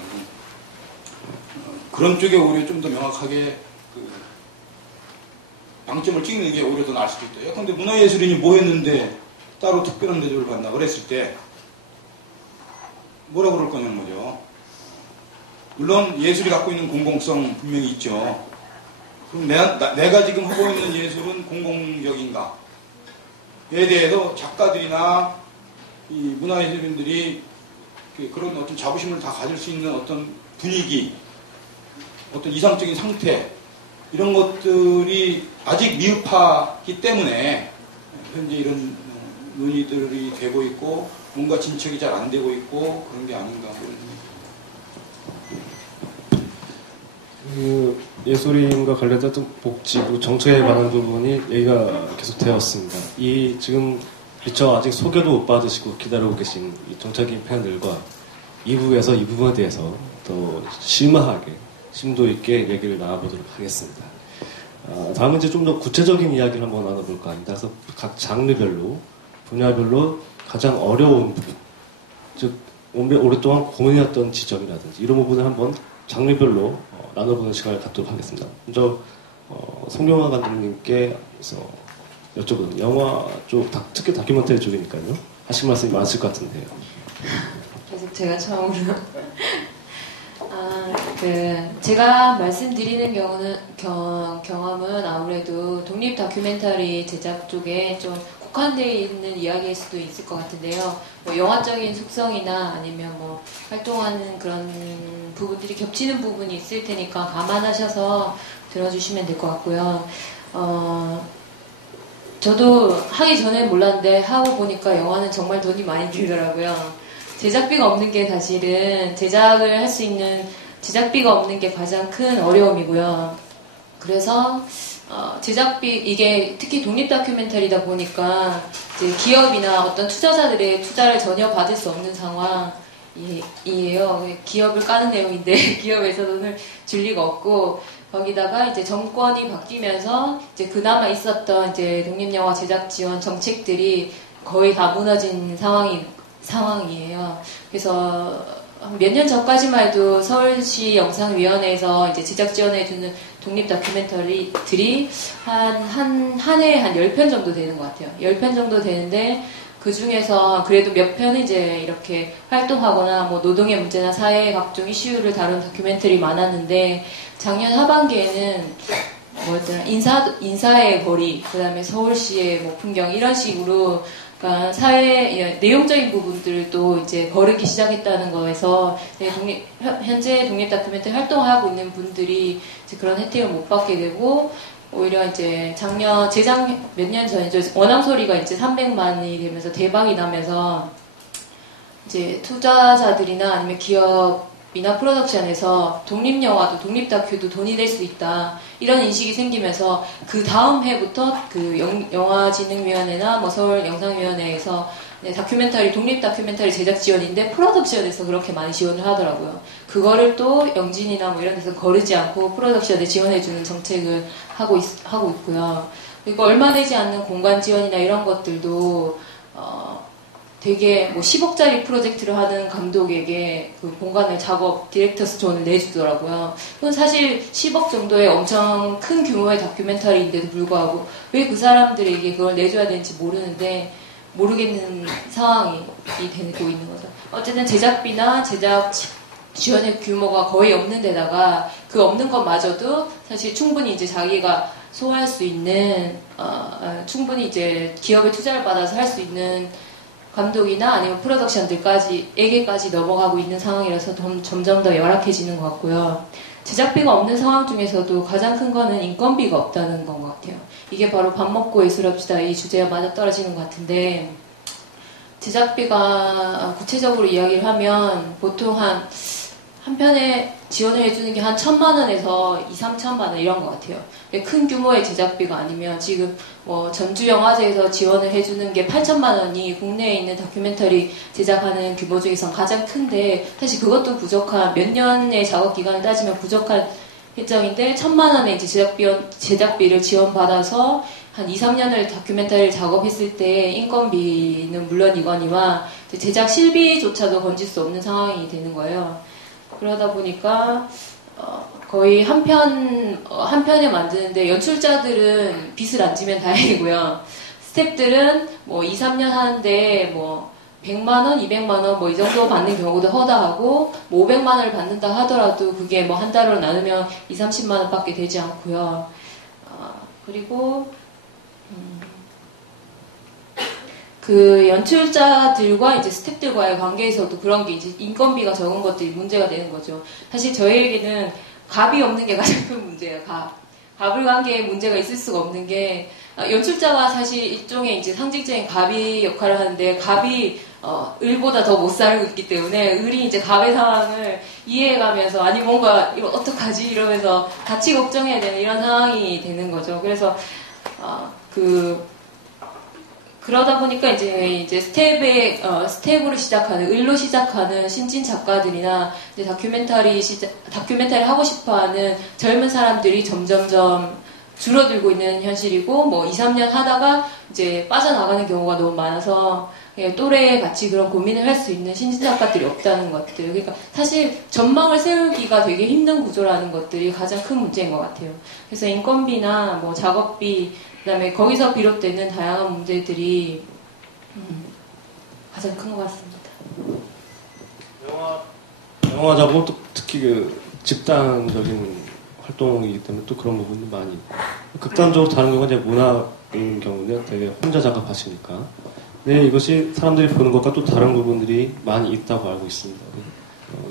그런 쪽에 오히려 좀 더 명확하게 방점을 찍는 게 오히려 더 나을 수도 있다. 근데 문화예술인이 뭐 했는데 따로 특별한 대접을 받나 그랬을 때 뭐라 그럴 거냐는 거죠. 물론 예술이 갖고 있는 공공성 분명히 있죠. 그럼 내가 지금 하고 있는 예술은 공공적인가에 대해서 작가들이나 이 문화예술인들이 그런 어떤 자부심을 다 가질 수 있는 어떤 분위기, 어떤 이상적인 상태, 이런 것들이 아직 미흡하기 때문에 현재 이런 논의들이 되고 있고 뭔가 진척이 잘 안 되고 있고 그런 게 아닌가. 예술인과 관련된 복지 그리고 정책에 관한 부분이 얘기가 계속 되었습니다. 이 지금 미처 아직 소개도 못 받으시고 기다리고 계신 이 정책인 패널과 2부에서 이 부분에 대해서 더 심화하게 심도 있게 얘기를 나눠보도록 하겠습니다. 다음은 이제 좀 더 구체적인 이야기를 한번 나눠볼까 합니다. 그래서 각 장르별로 분야별로 가장 어려운 부분, 즉 오랫동안 고민해왔던 지점이라든지 이런 부분을 한번 장르별로 나눠보는 시간을 갖도록 하겠습니다. 먼저 송명화 감독님께 여쭤보는 영화 쪽, 특히 다큐멘터리 쪽이니까요. 하실 말씀이 많으실 것 같은데요. 계속 제가 처음으로 제가 말씀드리는 경험은 아무래도 독립 다큐멘터리 제작 쪽에 좀 국한되어 있는 이야기일 수도 있을 것 같은데요. 뭐 영화적인 속성이나 아니면 뭐 활동하는 그런 부분들이 겹치는 부분이 있을 테니까 감안하셔서 들어주시면 될 것 같고요. 저도 하기 전엔 몰랐는데 하고 보니까 영화는 정말 돈이 많이 들더라고요. 제작비가 없는 게 사실은 제작을 할 수 있는 제작비가 없는 게 가장 큰 어려움이고요. 그래서 제작비, 이게 특히 독립 다큐멘터리다 보니까 이제 기업이나 어떤 투자자들의 투자를 전혀 받을 수 없는 상황이에요. 기업을 까는 내용인데 기업에서 돈을 줄 리가 없고, 거기다가 이제 정권이 바뀌면서 이제 그나마 있었던 이제 독립영화 제작 지원 정책들이 거의 다 무너진 상황이에요. 그래서 몇 년 전까지만 해도 서울시 영상위원회에서 이제 제작 지원해주는 독립 다큐멘터리들이 한 해에 한 10편 정도 되는 것 같아요. 10편 정도 되는데, 그 중에서 그래도 몇 편은 이제 이렇게 활동하거나 뭐 노동의 문제나 사회의 각종 이슈를 다룬 다큐멘터리 많았는데, 작년 하반기에는 뭐였더라, 인사의 거리, 그 다음에 서울시의 뭐 풍경, 이런 식으로 그러니까 사회 내용적인 부분들도 이제 거르기 시작했다는 거에서 현재 독립 다큐멘터리 활동을 하고 있는 분들이 이제 그런 혜택을 못 받게 되고, 오히려 이제 몇 년 전이죠. 원앙소리가 이제 300만이 되면서 대박이 나면서 이제 투자자들이나 아니면 기업이나 프로덕션에서 독립영화도 독립 다큐도 돈이 될 수 있다, 이런 인식이 생기면서 그 다음 해부터 그 영화진흥위원회나 뭐 서울영상위원회에서 독립 다큐멘터리 제작 지원인데 프로덕션에서 그렇게 많이 지원을 하더라고요. 그거를 또 영진이나 뭐 이런 데서 거르지 않고 프로덕션에 지원해주는 정책을 하고 있고요. 그리고 얼마 되지 않는 공간 지원이나 이런 것들도 되게 뭐 10억짜리 프로젝트를 하는 감독에게 그 공간을 디렉터스 존을 내주더라고요. 그건 사실 10억 정도의 엄청 큰 규모의 다큐멘터리인데도 불구하고 왜 그 사람들에게 그걸 내줘야 되는지 모르겠는 상황이 되고 있는 거죠. 어쨌든 제작비나 제작 지원의 규모가 거의 없는 데다가 그 없는 것마저도 사실 충분히 이제 자기가 소화할 수 있는, 충분히 이제 기업의 투자를 받아서 할 수 있는 감독이나 아니면 프로덕션들에게까지 넘어가고 있는 상황이라서 점점 더 열악해지는 것 같고요. 제작비가 없는 상황 중에서도 가장 큰 거는 인건비가 없다는 건 것 같아요. 이게 바로 밥 먹고 예술합시다 이 주제와 맞아떨어지는 것 같은데, 제작비가 구체적으로 이야기를 하면 보통 한 편에 지원을 해주는 게 한 1,000만 원에서 2-3천만 원 이런 것 같아요. 큰 규모의 제작비가 아니면 지금 뭐 전주영화제에서 지원을 해주는 게 8천만 원이 국내에 있는 다큐멘터리 제작하는 규모 중에선 가장 큰데, 사실 그것도 부족한, 몇 년의 작업 기간을 따지면 부족한 일정인데 1,000만 원의 이제 제작비를 지원받아서 한 2-3년을 다큐멘터리를 작업했을 때 인건비는 물론이거니와 제작 실비조차도 건질 수 없는 상황이 되는 거예요. 그러다 보니까 거의 한 편에 만드는데 연출자들은 빚을 안 지면 다행이고요. 스태프들은 뭐 2-3년 하는데 뭐 100만 원, 200만 원 뭐 이 정도 받는 경우도 허다하고, 뭐 500만 원을 받는다 하더라도 그게 뭐 한 달로 나누면 2-30만 원밖에 되지 않고요. 그리고 그 연출자들과 이제 스태프들과의 관계에서도 그런 게 이제 인건비가 적은 것들이 문제가 되는 거죠. 사실 저희에게는 갑이 없는 게 가장 큰 문제예요. 갑을 관계에 문제가 있을 수가 없는 게, 연출자가 사실 일종의 이제 상징적인 갑이 역할을 하는데, 갑이 을보다 더 못 살고 있기 때문에 을이 이제 갑의 상황을 이해해가면서 아니 뭔가 이거 어떡하지 이러면서 같이 걱정해야 되는 이런 상황이 되는 거죠. 그래서 그러다 보니까 이제 스텝으로 시작하는, 을로 시작하는 신진 작가들이나 이제 다큐멘터리 하고 싶어하는 젊은 사람들이 점점점 줄어들고 있는 현실이고, 뭐 2-3년 하다가 이제 빠져나가는 경우가 너무 많아서 또래에 같이 그런 고민을 할 수 있는 신진 작가들이 없다는 것들. 그러니까 사실 전망을 세우기가 되게 힘든 구조라는 것들이 가장 큰 문제인 것 같아요. 그래서 인건비나 뭐 작업비, 그다음에 거기서 비롯되는 다양한 문제들이 가장 큰 것 같습니다. 영화 작업은 또 특히 그 집단적인 활동이기 때문에 또 그런 부분도 많이 있고, 극단적으로 다른 경우는 이제 문학인 경우는 되게 혼자 작업하시니까, 네, 이것이 사람들이 보는 것과 또 다른 부분들이 많이 있다고 알고 있습니다.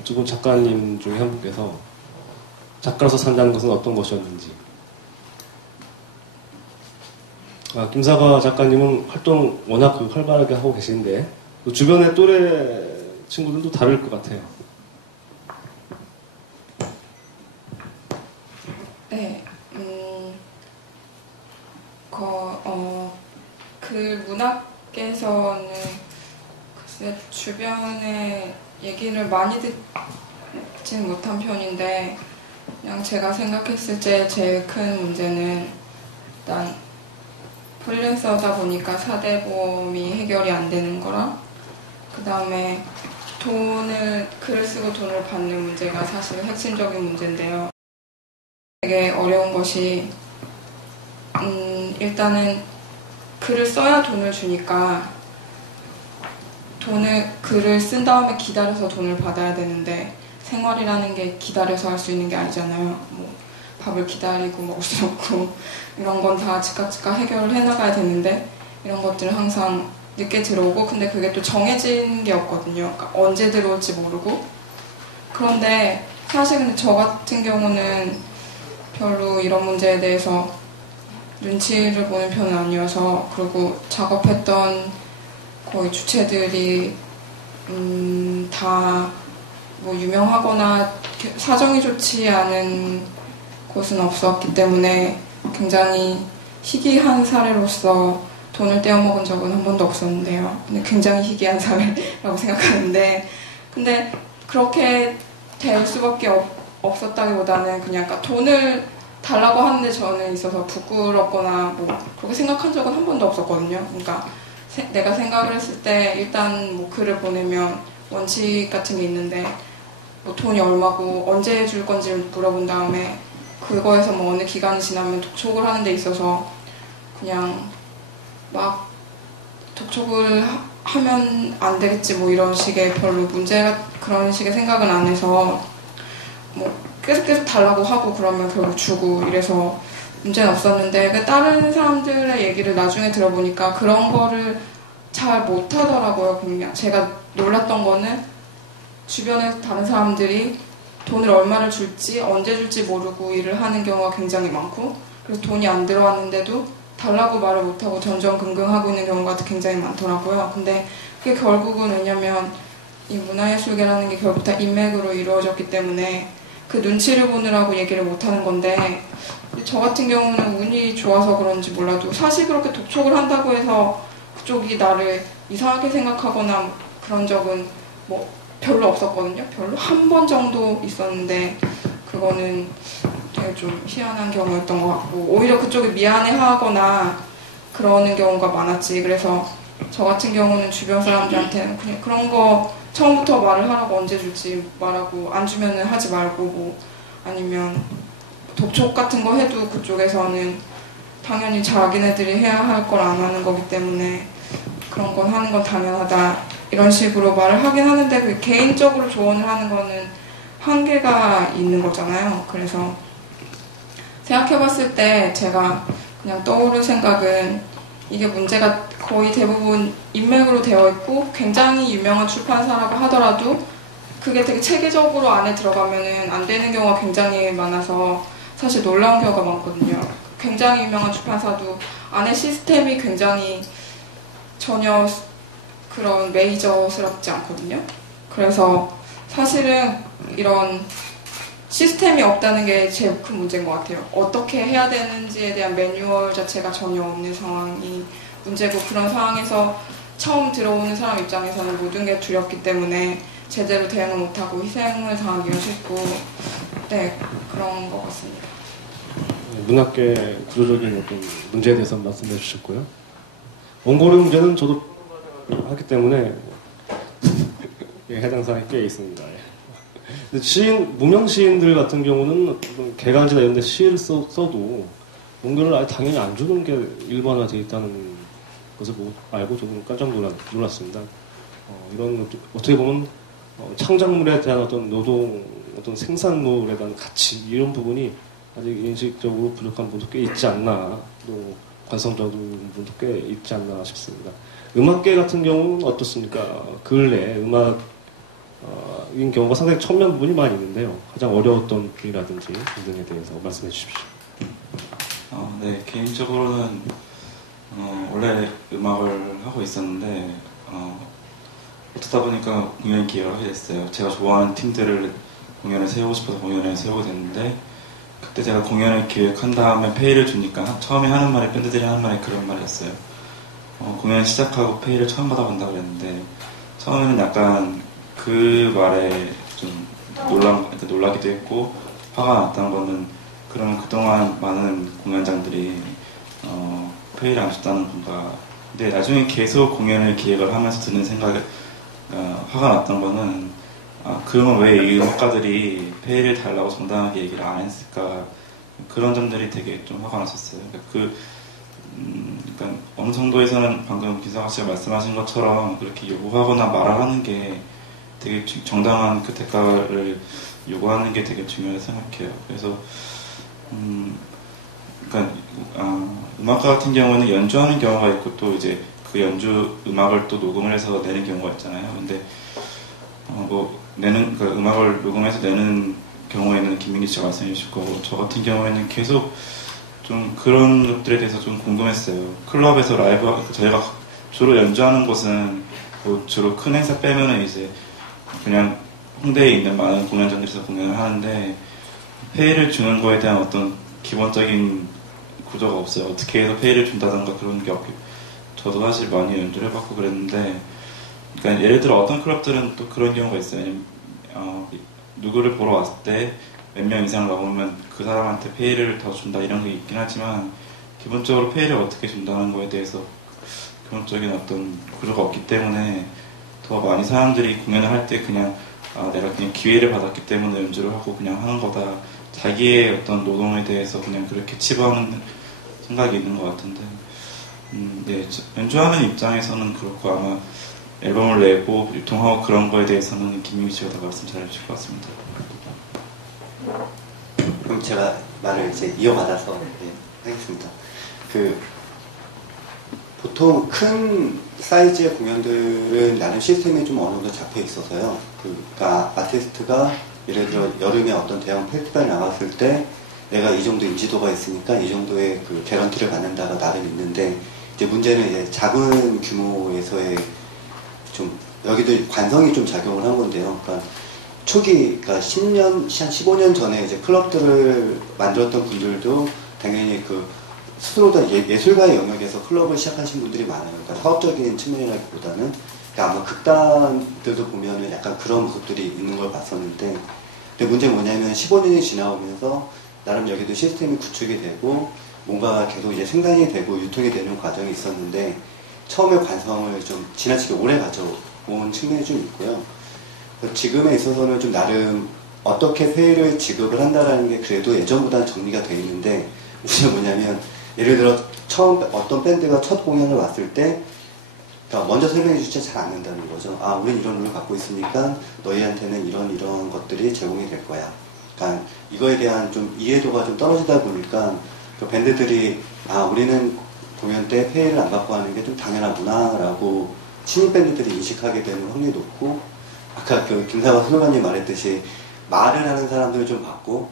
두 분 작가님 중에 한 분께서 작가로서 산다는 것은 어떤 것이었는지. 김사과 작가님은 활동 워낙 활발하게 하고 계신데 주변의 또래 친구들도 다를 것 같아요. 네, 그 문학계에서는 글쎄 주변에 얘기를 많이 듣지는 못한 편인데, 그냥 제가 생각했을 때 제일 큰 문제는 일단 프리랜서다 보니까 사대보험이 해결이 안 되는 거랑, 그 다음에 글을 쓰고 돈을 받는 문제가 사실 핵심적인 문제인데요. 되게 어려운 것이 일단은 글을 써야 돈을 주니까 글을 쓴 다음에 기다려서 돈을 받아야 되는데, 생활이라는 게 기다려서 할 수 있는 게 아니잖아요. 뭐 밥을 기다리고 먹을 수 없고 이런 건 다 즉각 해결을 해나가야 되는데, 이런 것들은 항상 늦게 들어오고, 근데 그게 또 정해진 게 없거든요. 그러니까 언제 들어올지 모르고. 그런데 사실 근데 저 같은 경우는 별로 이런 문제에 대해서 눈치를 보는 편은 아니어서, 그리고 작업했던 거의 주체들이 다 뭐 유명하거나 사정이 좋지 않은 곳은 없었기 때문에 굉장히 희귀한 사례로서 돈을 떼어먹은 적은 한 번도 없었는데요. 근데 굉장히 희귀한 사례라고 생각하는데, 근데 그렇게 될 수밖에 없었다기보다는 그냥 그러니까 돈을 달라고 하는데 저는 있어서 부끄럽거나 뭐 그렇게 생각한 적은 한 번도 없었거든요. 그러니까 내가 생각을 했을 때 일단 뭐 글을 보내면 원칙 같은 게 있는데, 뭐 돈이 얼마고 언제 줄 건지 물어본 다음에 그거에서 뭐 어느 기간이 지나면 독촉을 하는 데 있어서 그냥 막 독촉을 하면 안 되겠지 뭐 이런 식의 별로 문제가 그런 식의 생각은 안 해서 뭐 계속 달라고 하고 그러면 결국 주고 이래서 문제는 없었는데, 다른 사람들의 얘기를 나중에 들어보니까 그런 거를 잘 못하더라고요. 그냥 제가 놀랐던 거는 주변에 다른 사람들이 돈을 얼마를 줄지 언제 줄지 모르고 일을 하는 경우가 굉장히 많고, 그래서 돈이 안 들어왔는데도 달라고 말을 못하고 전전긍긍하고 있는 경우가 굉장히 많더라고요. 근데 그게 결국은 왜냐면 이 문화예술계라는 게 결국 다 인맥으로 이루어졌기 때문에 그 눈치를 보느라고 얘기를 못하는 건데, 저 같은 경우는 운이 좋아서 그런지 몰라도 사실 그렇게 독촉을 한다고 해서 그쪽이 나를 이상하게 생각하거나 그런 적은 뭐 별로 없었거든요. 별로 한 번 정도 있었는데 그거는 되게 좀 희한한 경우였던 것 같고, 오히려 그쪽이 미안해하거나 그러는 경우가 많았지. 그래서 저 같은 경우는 주변 사람들한테는 그냥 그런 거 처음부터 말을 하라고, 언제 줄지 말하고, 안 주면은 하지 말고, 뭐 아니면 독촉 같은 거 해도 그쪽에서는 당연히 자기네들이 해야 할 걸 안 하는 거기 때문에 그런 건 하는 건 당연하다 이런 식으로 말을 하긴 하는데, 그 개인적으로 조언을 하는 거는 한계가 있는 거잖아요. 그래서 생각해봤을 때 제가 그냥 떠오른 생각은, 이게 문제가 거의 대부분 인맥으로 되어 있고 굉장히 유명한 출판사라고 하더라도 그게 되게 체계적으로 안에 들어가면은 안 되는 경우가 굉장히 많아서 사실 놀라운 경우가 많거든요. 굉장히 유명한 출판사도 안에 시스템이 굉장히 전혀 그런 메이저스럽지 않거든요. 그래서 사실은 이런 시스템이 없다는 게 제일 큰 문제인 것 같아요. 어떻게 해야 되는지에 대한 매뉴얼 자체가 전혀 없는 상황이 문제고, 그런 상황에서 처음 들어오는 사람 입장에서는 모든 게 두렵기 때문에 제대로 대응을 못하고 희생을 당하기가 쉽고, 네, 그런 것 같습니다. 문학계 구조적인 어떤 문제에 대해서 말씀해 주셨고요. 원고료 문제는 저도 하기 때문에 예, 해당 사항이 꽤 있습니다. 예. 근데 시인, 무명 시인들 같은 경우는 개간지나 이런 데 시를 써도 원고를 아예 당연히 안 주는 게 일반화되어 있다는 것을 알고 조금 깜짝 놀랐습니다. 이런 어떻게 보면 창작물에 대한 어떤 노동, 어떤 생산물에 대한 가치 이런 부분이 아직 인식적으로 부족한 분도 꽤 있지 않나, 또 관성적인 분도 꽤 있지 않나 싶습니다. 음악계 같은 경우는 어떻습니까? 근래 음악인 경우가 상당히 첨예한 부분이 많이 있는데요. 가장 어려웠던 부분이라든지 등등에 대해서 말씀해 주십시오. 네, 개인적으로는 원래 음악을 하고 있었는데 어쩌다 보니까 공연 기회를 하게 됐어요. 제가 좋아하는 팀들을 공연을 세우고 싶어서 공연을 세우게 됐는데, 그때 제가 공연을 기획한 다음에 페이를 주니까 처음에 하는 말이, 밴드들이 하는 말이 그런 말이었어요. 공연 시작하고 페이를 처음 받아본다고 그랬는데, 처음에는 약간 그 말에 좀 놀라기도 했고 화가 났다는 거는, 그러면 그동안 많은 공연장들이 페이를 안 줬다는 건가. 근데 나중에 계속 공연을 기획을 하면서 드는 생각에 화가 났던 거는, 그러면 왜 이 음악가들이 페이를 달라고 정당하게 얘기를 안 했을까. 그런 점들이 되게 좀 화가 났었어요. 그러니까 어느 정도에서는 방금 김성학 씨가 말씀하신 것처럼 그렇게 요구하거나 말을 하는 게 되게 정당한 그 대가를 요구하는 게 되게 중요하다고 생각해요. 그래서 그러니까 음악가 같은 경우는 연주하는 경우가 있고, 또 이제 그 연주 음악을 또 녹음을 해서 내는 경우가 있잖아요. 근데 그 음악을 녹음해서 내는 경우에는 김민기 씨가 말씀해 주실 거고, 저 같은 경우에는 계속 좀 그런 것들에 대해서 좀 궁금했어요. 클럽에서 라이브, 저희가 주로 연주하는 곳은 주로 큰 행사 빼면은 이제 그냥 홍대에 있는 많은 공연장들에서 공연을 하는데, 페이를 주는 거에 대한 어떤 기본적인 구조가 없어요. 어떻게 해서 페이를 준다던가 그런 게 없고, 저도 사실 많이 연주를 해봤고 그랬는데, 그러니까 예를 들어 어떤 클럽들은 또 그런 경우가 있어요. 누구를 보러 왔을 때 몇 명 이상 나오면 그 사람한테 페이를 더 준다 이런 게 있긴 하지만, 기본적으로 페이를 어떻게 준다는 거에 대해서 기본적인 어떤 구조가 없기 때문에 더 많이 사람들이 공연을 할 때 그냥 내가 그냥 기회를 받았기 때문에 연주를 하고 그냥 하는 거다, 자기의 어떤 노동에 대해서 그냥 그렇게 치부하는 생각이 있는 것 같은데, 네, 연주하는 입장에서는 그렇고, 아마 앨범을 내고 유통하고 그런 거에 대해서는 김민기 씨가 더 말씀 잘 해주실 것 같습니다. 그럼 제가 말을 이제 이어받아서 하겠습니다. 보통 큰 사이즈의 공연들은 나름 시스템이 좀 어느 정도 잡혀 있어서요. 그러니까 아티스트가 예를 들어 여름에 어떤 대형 페스티벌 나갔을 때 내가 이 정도 인지도가 있으니까 이 정도의 그 개런티를 받는다가 나름 있는데, 이제 문제는 이제 작은 규모에서의 좀 여기도 관성이 좀 작용을 한 건데요. 그러니까 초기, 그러니까 10년, 한 15년 전에 이제 클럽들을 만들었던 분들도 당연히 스스로 다 예술가의 영역에서 클럽을 시작하신 분들이 많아요. 그러니까 사업적인 측면이라기보다는. 그러니까 아마 극단들도 보면은 약간 그런 모습들이 있는 걸 봤었는데, 근데 문제는 뭐냐면 15년이 지나오면서 나름 여기도 시스템이 구축이 되고 뭔가 계속 이제 생산이 되고 유통이 되는 과정이 있었는데, 처음에 관성을 좀 지나치게 오래 가져온 측면이 좀 있고요. 지금에 있어서는 좀 나름 어떻게 페이를 지급을 한다라는 게 그래도 예전보다는 정리가 돼 있는데, 문제는 뭐냐면 예를 들어 처음 어떤 밴드가 첫 공연을 왔을 때 그러니까 먼저 설명해 주지 잘 않는다는 거죠. 우린 이런 룰을 갖고 있으니까 너희한테는 이런 것들이 제공이 될 거야. 그러니까 이거에 대한 좀 이해도가 좀 떨어지다 보니까 그 밴드들이 우리는 공연 때 페이를 안 받고 하는 게 좀 당연하구나 라고 신인 밴드들이 인식하게 되는 확률이 높고, 아까 김사과 소장님 말했듯이 말을 하는 사람들을 좀 받고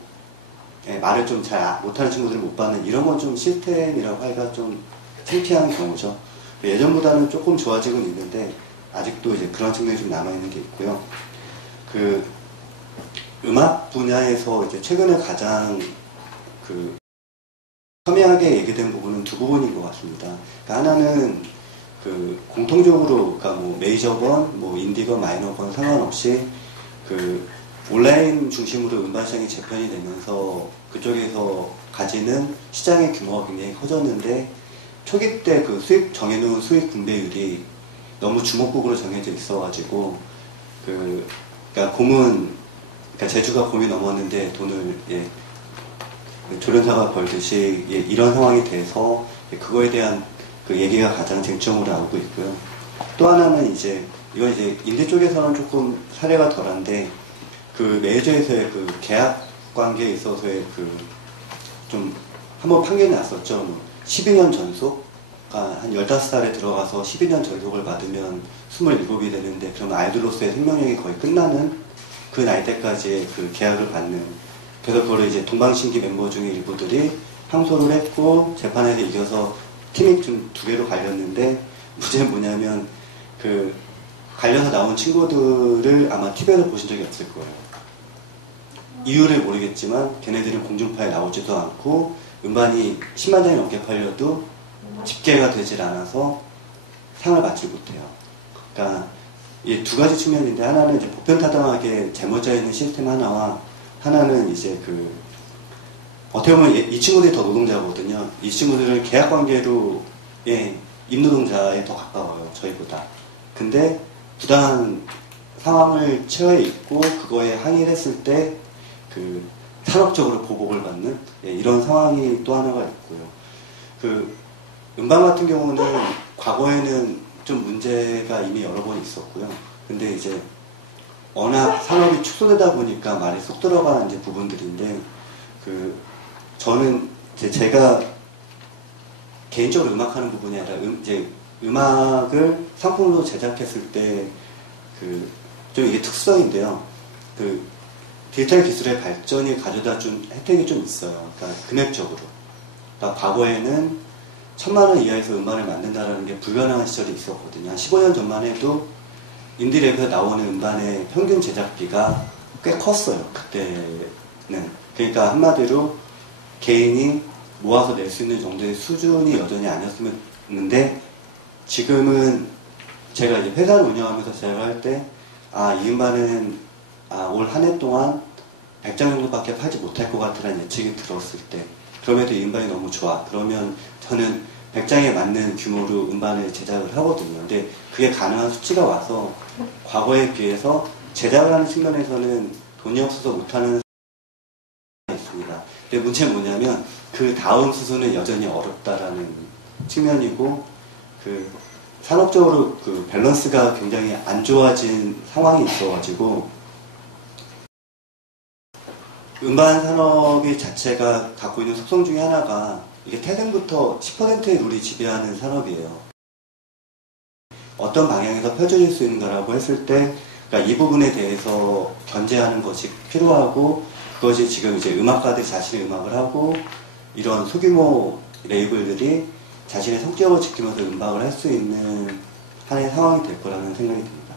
말을 좀 잘 못하는 친구들을 못 받는, 이런 건 좀 시스템이라고 하기가 좀 창피한 경우죠. 예전보다는 조금 좋아지고 있는데 아직도 이제 그런 측면이 좀 남아있는 게 있고요. 음악 분야에서 이제 최근에 가장 첨예하게 얘기된 부분은 두 부분인 것 같습니다. 그러니까 하나는 공통적으로, 그러니까 뭐 메이저건, 뭐 인디건, 마이너건 상관없이 온라인 중심으로 음반 시장이 재편이 되면서 그쪽에서 가지는 시장의 규모가 굉장히 커졌는데, 초기 때 수익 정해놓은 수익 분배율이 너무 주목국으로 정해져 있어가지고 그러니까 곰은 그러니까 제주가 곰이 넘었는데 돈을 조련사가 벌듯이 이런 상황이 돼서 그거에 대한 그 얘기가 가장 쟁점으로 나오고 있고요. 또 하나는 이건 이제 인대 쪽에서는 조금 사례가 덜한데 그 메이저에서의 그 계약 관계에 있어서의 좀 한번 판결이 났었죠. 12년 전속, 한 15살에 들어가서 12년 전속을 받으면 27이 되는데 그럼 아이돌로서의 생명력이 거의 끝나는 그 나이 때까지의 그 계약을 받는. 그래서 그걸 이제 동방신기 멤버 중에 일부들이 항소를 했고 재판에서 이겨서 팀이 좀 2개로 갈렸는데 문제는 뭐냐면 갈려서 나온 친구들을 아마 TV에서 보신 적이 없을 거예요. 이유를 모르겠지만 걔네들은 공중파에 나오지도 않고 음반이 10만 장이 넘게 팔려도 집계가 되질 않아서 상을 받지 못해요. 그러니까 이 2가지 측면인데 하나는 이제 보편타당하게 잘못 짜여 있는 시스템 하나와 하나는 이제 어떻게 보면 이 친구들이 더 노동자거든요. 이 친구들은 계약관계로 임노동자에 더 가까워요. 저희보다. 근데 부당한 상황을 처해 있고 그거에 항의를 했을 때 산업적으로 보복을 받는 이런 상황이 또 하나가 있고요. 음반 같은 경우는 과거에는 좀 문제가 이미 여러 번 있었고요. 근데 이제 워낙 산업이 축소되다 보니까 말이 쏙 들어가는 이제 부분들인데 저는 제가 개인적으로 음악하는 부분이 아니라 이제 음악을 상품으로 제작했을 때 좀 이게 특수성인데요. 디지털 기술의 발전이 가져다 준 혜택이 좀 있어요. 그러니까 금액적으로. 그러니까 과거에는 1,000만 원 이하에서 음반을 만든다는 게 불가능한 시절이 있었거든요. 한 15년 전만 해도 인디랩에서 나오는 음반의 평균 제작비가 꽤 컸어요. 그때는. 그러니까 한마디로 개인이 모아서 낼 수 있는 정도의 수준이 여전히 아니었는데 지금은 제가 이제 회사를 운영하면서 제가 할 때 이 음반은 올 한 해 동안 100장 정도밖에 팔지 못할 것 같다는 예측이 들었을 때 그럼에도 이 음반이 너무 좋아. 그러면 저는 100장에 맞는 규모로 음반을 제작을 하거든요. 근데 그게 가능한 수치가 와서 과거에 비해서 제작을 하는 측면에서는 돈이 없어서 못하는 있습니다. 근데 문제는 뭐냐면 그 다음 수순은 여전히 어렵다라는 측면이고 산업적으로 밸런스가 굉장히 안 좋아진 상황이 있어가지고 음반 산업이 자체가 갖고 있는 속성 중에 하나가 이게 태생부터 10%의 룰이 지배하는 산업이에요. 어떤 방향에서 펼쳐질 수 있는가라고 했을 때 그러니까 이 부분에 대해서 견제하는 것이 필요하고 그것이 지금 이제 음악가들이 자신의 음악을 하고 이런 소규모 레이블들이 자신의 성격을 지키면서 음악을 할 수 있는 하나의 상황이 될 거라는 생각이 듭니다.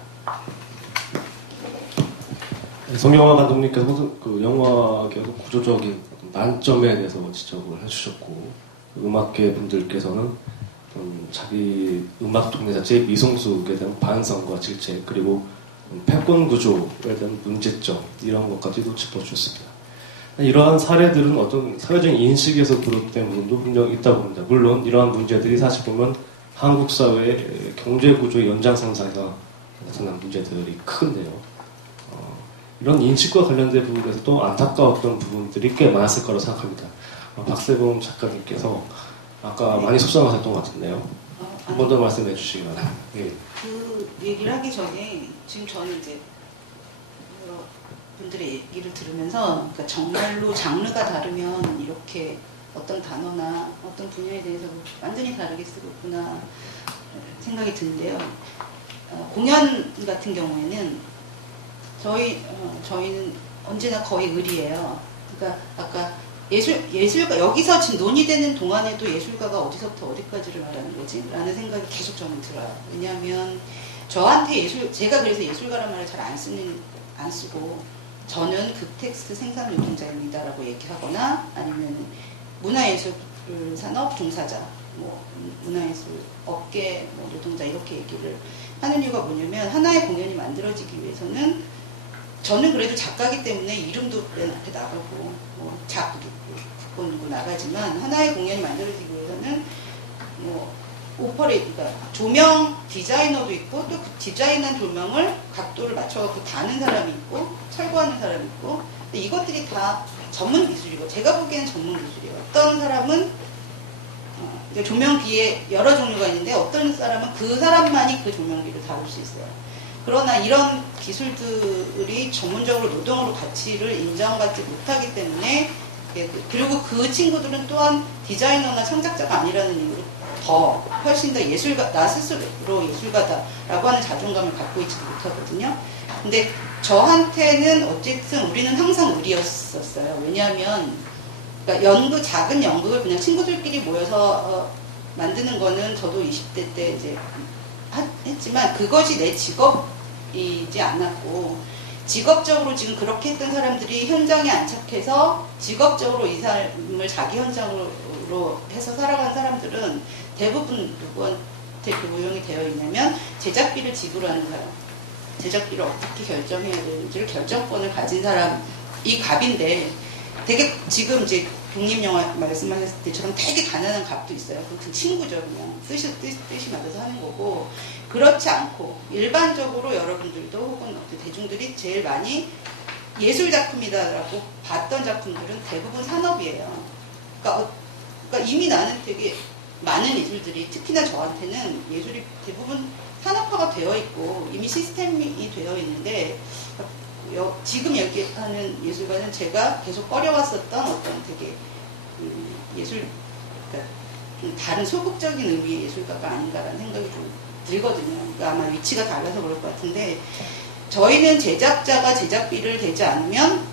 송영화 감독님께서 영화계의 구조적인 난점에 대해서 지적을 해주셨고 음악계 분들께서는 자기 음악 동네 자체의 미성숙에 대한 반성과 질책 그리고 패권 구조에 대한 문제점 이런 것까지도 짚어주셨습니다. 이러한 사례들은 어떤 사회적인 인식에서 비롯된 부분도 분명히 있다고 봅니다. 물론 이러한 문제들이 사실 보면 한국 사회의 경제 구조의 연장선상에서 나타난 문제들이 큰데요. 이런 인식과 관련된 부분에서 또 안타까웠던 부분들이 꽤 많았을 거라고 생각합니다. 박세범 작가님께서 아까 많이 속상하셨던 것 같은데요. 한 번 더 말씀해 주시기 바랍니다. 예. 그 얘기를 하기 전에 지금 저는 이제 분들의 얘기를 들으면서 그러니까 정말로 장르가 다르면 이렇게 어떤 단어나 어떤 분야에 대해서 완전히 다르게 쓰고 있구나 생각이 드는데요. 공연 같은 경우에는 저희는 언제나 거의 을이에요. 그러니까 아까 예술가 여기서 지금 논의되는 동안에도 예술가가 어디서부터 어디까지를 말하는 거지? 라는 생각이 계속 저는 들어요. 왜냐하면 저한테 제가 그래서 예술가란 말을 잘 안 쓰고 저는 극텍스트 생산 노동자입니다라고 얘기하거나 아니면 문화예술 산업 종사자, 문화예술 업계 노동자 이렇게 얘기를 하는 이유가 뭐냐면 하나의 공연이 만들어지기 위해서는 저는 그래도 작가이기 때문에 이름도 맨 앞에 나가고 국본 누구 나가지만 하나의 공연이 만들어지기 위해서는 그러니까 조명 디자이너도 있고 또 그 디자인한 조명을 각도를 맞춰갖고 다는 사람이 있고 철거하는 사람이 있고 근데 이것들이 다 전문 기술이고 제가 보기에는 전문 기술이에요. 어떤 사람은 조명기에 여러 종류가 있는데 어떤 사람은 그 사람만이 그 조명기를 다룰 수 있어요. 그러나 이런 기술들이 전문적으로 노동으로 가치를 인정받지 못하기 때문에 그리고 그 친구들은 또한 디자이너나 창작자가 아니라는 이유로 더 훨씬 더 예술가 나 스스로 예술가다라고 하는 자존감을 갖고 있지 못하거든요. 근데 저한테는 어쨌든 우리는 항상 우리였었어요. 왜냐하면 그러니까 작은 연극을 그냥 친구들끼리 모여서 만드는 거는 저도 20대 때 이제 했지만 그것이 내 직업이지 않았고 직업적으로 지금 그렇게 했던 사람들이 현장에 안착해서 직업적으로 이 삶을 자기 현장으로 해서 살아간 사람들은 대부분 누구한테 고용이 되어 있냐면 제작비를 지불하는 사람, 제작비를 어떻게 결정해야 되는지를 결정권을 가진 사람이 갑인데 되게 지금 이제 독립영화 말씀하셨을 때처럼 되게 가난한 갑도 있어요. 그건 친구죠. 그냥 뜻이 맞아서 하는 거고 그렇지 않고 일반적으로 여러분들도 혹은 대중들이 제일 많이 예술작품이다라고 봤던 작품들은 대부분 산업이에요. 그러니까 이미 나는 되게 많은 예술들이 특히나 저한테는 예술이 대부분 산업화가 되어 있고 이미 시스템이 되어 있는데 지금 얘기하는 예술가는 제가 계속 꺼려왔었던 어떤 되게 예술, 그러니까 좀 다른 소극적인 의미의 예술가가 아닌가라는 생각이 좀 들거든요. 그러니까 아마 위치가 달라서 그럴 것 같은데 저희는 제작자가 제작비를 대지 않으면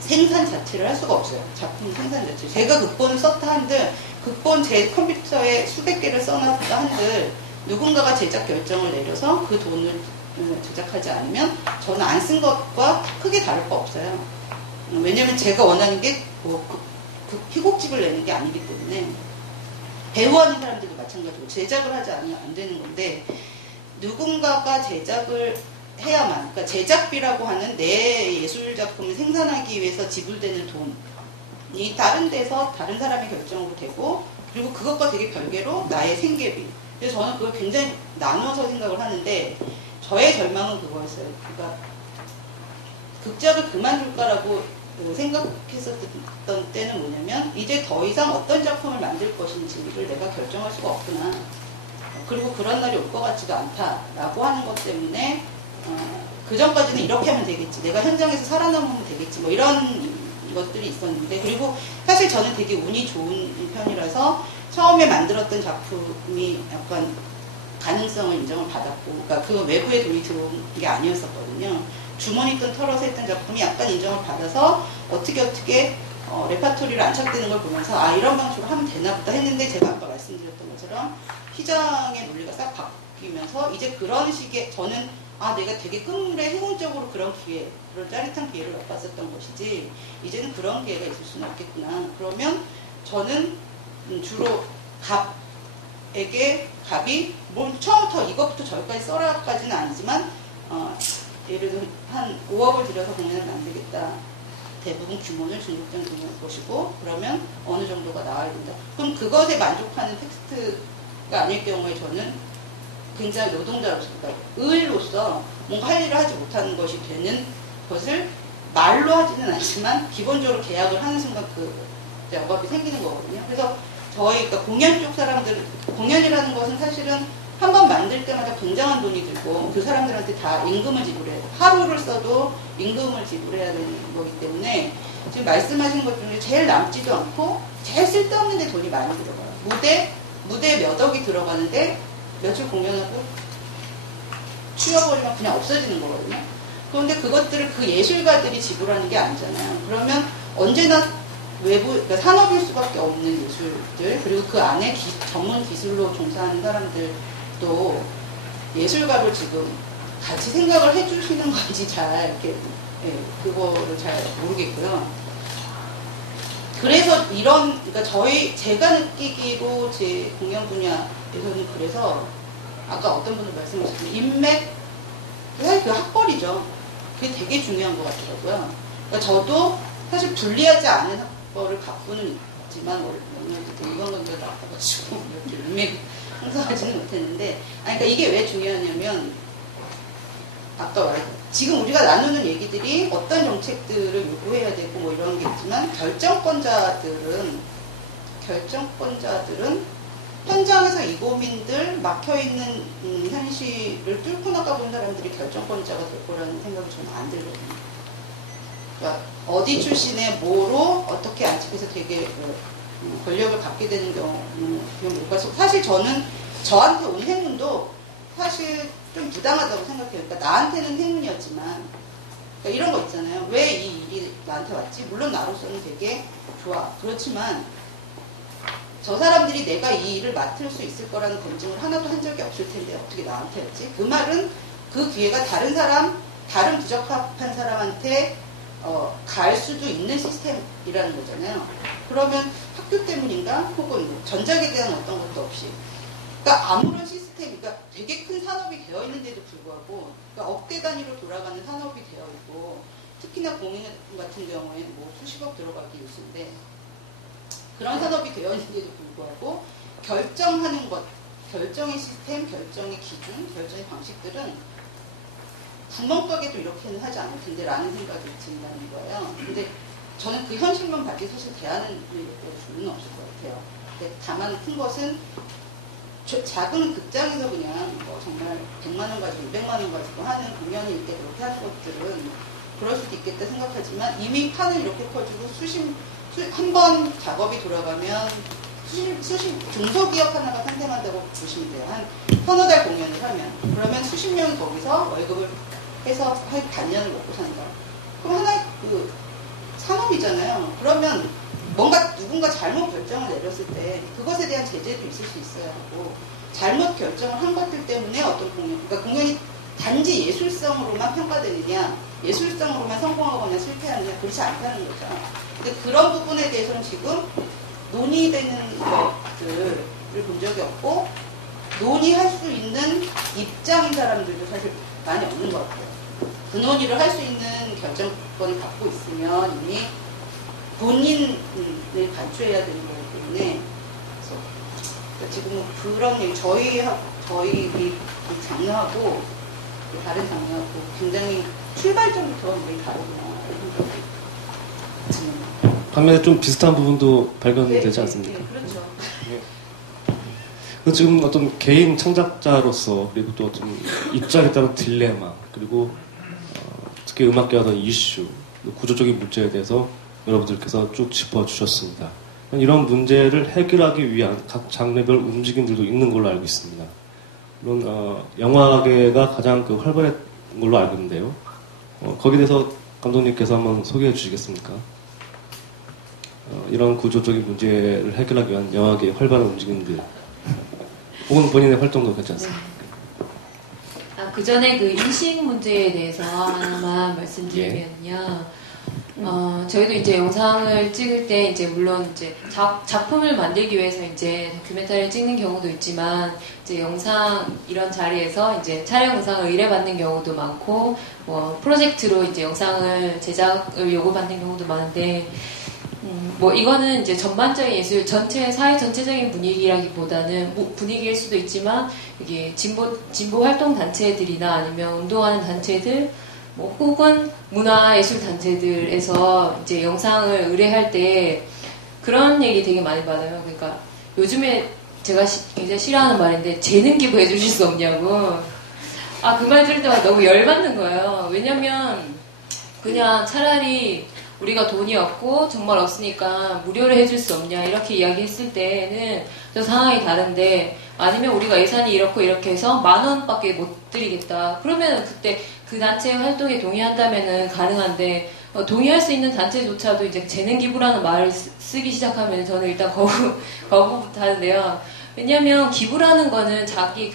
생산 자체를 할 수가 없어요. 작품 생산 자체. 제가 극본을 썼다 한들 극본 제 컴퓨터에 수백 개를 써놨다 한들 누군가가 제작 결정을 내려서 그 돈을 제작하지 않으면 저는 안 쓴 것과 크게 다를 거 없어요. 왜냐면 제가 원하는 게 그 희곡집을 내는 게 아니기 때문에 배우하는 사람들도 마찬가지고 제작을 하지 않으면 안 되는 건데 누군가가 제작을 해야만 그러니까 제작비라고 하는 내 예술작품을 생산하기 위해서 지불되는 돈이 다른 데서 다른 사람의 결정으로 되고 그리고 그것과 되게 별개로 나의 생계비 그래서 저는 그걸 굉장히 나눠서 생각을 하는데 저의 절망은 그거였어요. 그러니까 극작을 그만둘까라고 생각했었던 때는 뭐냐면 이제 더 이상 어떤 작품을 만들 것인지를 내가 결정할 수가 없구나. 그리고 그런 날이 올 것 같지가 않다라고 하는 것 때문에 그 전까지는 이렇게 하면 되겠지. 내가 현장에서 살아남으면 되겠지. 뭐 이런 것들이 있었는데 그리고 사실 저는 되게 운이 좋은 편이라서 처음에 만들었던 작품이 약간 가능성을 인정을 받았고 그러니까 그 외부에 돈이 들어온 게 아니었었거든요. 주머니 돈 털어서 했던 작품이 약간 인정을 받아서 어떻게 레파토리를 안착되는 걸 보면서 아 이런 방식으로 하면 되나 보다 했는데 제가 아까 말씀드렸던 것처럼 시장의 논리가 싹 바뀌면서 이제 그런 식의 저는 내가 되게 끝물에 행운적으로 그런 짜릿한 기회를 맛봤었던 것이지 이제는 그런 기회가 있을 수는 없겠구나. 그러면 저는 주로 갑이 뭐 처음부터 이것부터 저기까지 써라까지는 아니지만 예를 들어 한 5억을 들여서 공연을 만들겠다. 대부분 규모는 중국된 규모일 것이고 그러면 어느 정도가 나와야 된다. 그럼 그것에 만족하는 텍스트가 아닐 경우에 저는 굉장히 노동자로서 그러니까 의로서 뭔가 할 일을 하지 못하는 것이 되는 것을 말로 하지는 않지만 기본적으로 계약을 하는 순간 그 억압이 생기는 거거든요. 그래서 저희 그러니까 공연 쪽 사람들 공연이라는 것은 사실은 한 번 만들 때마다 굉장한 돈이 들고 그 사람들한테 다 임금을 지불해야 돼요. 하루를 써도 임금을 지불해야 되는 거기 때문에 지금 말씀하신 것 중에 제일 남지도 않고 제일 쓸데없는 데 돈이 많이 들어가요. 무대 몇 억이 들어가는데 며칠 공연하고 치워버리면 그냥 없어지는 거거든요. 그런데 그것들을 그 예술가들이 지불하는 게 아니잖아요. 그러면 언제나 그러니까 산업일 수밖에 없는 예술들 그리고 그 안에 전문 기술로 종사하는 사람들도 예술가를 지금 같이 생각을 해주시는 건지 잘 이렇게 그거를 잘 모르겠고요. 그래서 그러니까 제가 느끼기로 제 공연 분야에서는 그래서 아까 어떤 분들 말씀하셨지만 인맥 사실 그 학벌이죠. 그게 되게 중요한 것 같더라고요. 그러니까 저도 사실 불리하지 않은 학벌을 갖고는 있지만 원래 이건 건데 나빠가지고 이렇게 인맥 형성하지는 못했는데, 그러니까 이게 왜 중요하냐면 아까 말했던 지금 우리가 나누는 얘기들이 어떤 정책들을 요구해야 되고 뭐 이런 게 있지만 결정권자들은 현장에서 이 고민들 막혀있는 현실을 뚫고 나가본 사람들이 결정권자가 될 거라는 생각이 저는 안 들거든요. 그러니까 어디 출신의 뭐로 어떻게 안착해서 되게 권력을 갖게 되는 경우는 뭘까? 사실 저는 저한테 온 행운도 사실 좀 부당하다고 생각해요. 그러니까 나한테는 행운이었지만 그러니까 이런 거 있잖아요. 왜 이 일이 나한테 왔지? 물론 나로서는 되게 좋아. 그렇지만 저 사람들이 내가 이 일을 맡을 수 있을 거라는 검증을 하나도 한 적이 없을 텐데 어떻게 나한테 왔지? 그 말은 그 기회가 다른 부적합한 사람한테 갈 수도 있는 시스템이라는 거잖아요. 그러면 학교 때문인가? 혹은 전작에 대한 어떤 것도 없이. 그러니까 아무런 시스템, 그러니까 되게 큰 산업이 되어 있는데도 불구하고, 그러니까 억대 단위로 돌아가는 산업이 되어 있고, 특히나 공인 같은 경우에는 뭐 수십억 들어가기 일쑤인데, 그런 산업이 되어 있는데도 불구하고, 결정하는 것, 결정의 시스템, 결정의 기준, 결정의 방식들은 구멍가게도 이렇게는 하지 않을 텐데 라는 생각이 든다는 거예요. 근데 저는 그 현실만 밖에 사실 대안은 수는 없을 것 같아요. 근데 다만 큰 것은 작은 극장에서 그냥 뭐 정말 100만 원 가지고 200만 원 가지고 하는 공연일 때 그렇게 하는 것들은 그럴 수도 있겠다 생각하지만 이미 판을 이렇게 퍼주고 한 번 작업이 돌아가면 중소기업 하나가 탄생한다고 보시면 돼요. 한 서너 달 공연을 하면. 그러면 수십 명이 거기서 월급을 해서 한 반년을 먹고 산다. 그럼 하나의 산업이잖아요. 그러면 뭔가 누군가 잘못 결정을 내렸을 때 그것에 대한 제재도 있을 수 있어야 하고 잘못 결정을 한 것들 때문에 어떤 그러니까 공연이 단지 예술성으로만 평가되느냐 예술성으로만 성공하거나 실패하느냐 그렇지 않다는 거죠. 근데 그런 부분에 대해서는 지금 논의되는 것들을 본 적이 없고 논의할 수 있는 입장인 사람들도 사실 많이 없는 것 같아요. 그 논의를 할 수 있는 결정권을 갖고 있으면 이미 본인을 간주해야 되는 거기 때문에 그래서 지금 그런 얘기 저희 이 장르하고 다른 장르하고 굉장히 출발점부터 매일 다르구나 이런 생각이 듭니다. 반면에 좀 비슷한 부분도 발견되지 않습니까? 네, 그렇죠. 그 지금 어떤 개인 창작자로서 그리고 또 어떤 입장에 따른 딜레마 그리고 특히 음악계와 어떤 이슈 구조적인 문제에 대해서 여러분들께서 쭉 짚어주셨습니다. 이런 문제를 해결하기 위한 각 장르별 움직임들도 있는 걸로 알고 있습니다. 물론 영화계가 가장 활발한 걸로 알고 있는데요. 거기에 대해서 감독님께서 한번 소개해 주시겠습니까? 이런 구조적인 문제를 해결하기 위한 영화계의 활발한 움직임들 혹은 본인의 활동도 괜찮습니다. 그 전에 그 인식 문제에 대해서 하나만 말씀드리면요. 저희도 이제 영상을 찍을 때 이제 물론 이제 작품을 만들기 위해서 이제 다큐멘터리를 찍는 경우도 있지만 이제 영상 이런 자리에서 이제 촬영 영상을 의뢰받는 경우도 많고 뭐 프로젝트로 이제 영상을 제작을 요구받는 경우도 많은데 뭐 이거는 이제 전반적인 예술 사회 전체적인 분위기라기보다는 분위기일 수도 있지만 이게 진보 활동 단체들이나 아니면 운동하는 단체들 뭐 혹은 문화예술 단체들에서 이제 영상을 의뢰할 때 그런 얘기 되게 많이 받아요. 그러니까 요즘에 제가 굉장히 싫어하는 말인데 재능 기부해 주실 수 없냐고. 그 말 들을 때마다 너무 열받는 거예요. 왜냐면 그냥 차라리 우리가 돈이 없고 정말 없으니까 무료로 해줄 수 없냐 이렇게 이야기했을 때는 저 상황이 다른데 아니면 우리가 예산이 이렇게 해서 10,000원밖에 못 드리겠다. 그러면 그때 그 단체 활동에 동의한다면은 가능한데 동의할 수 있는 단체조차도 이제 재능 기부라는 말을 쓰기 시작하면 저는 일단 거부부터 하는데요. 왜냐하면 기부라는 거는 자기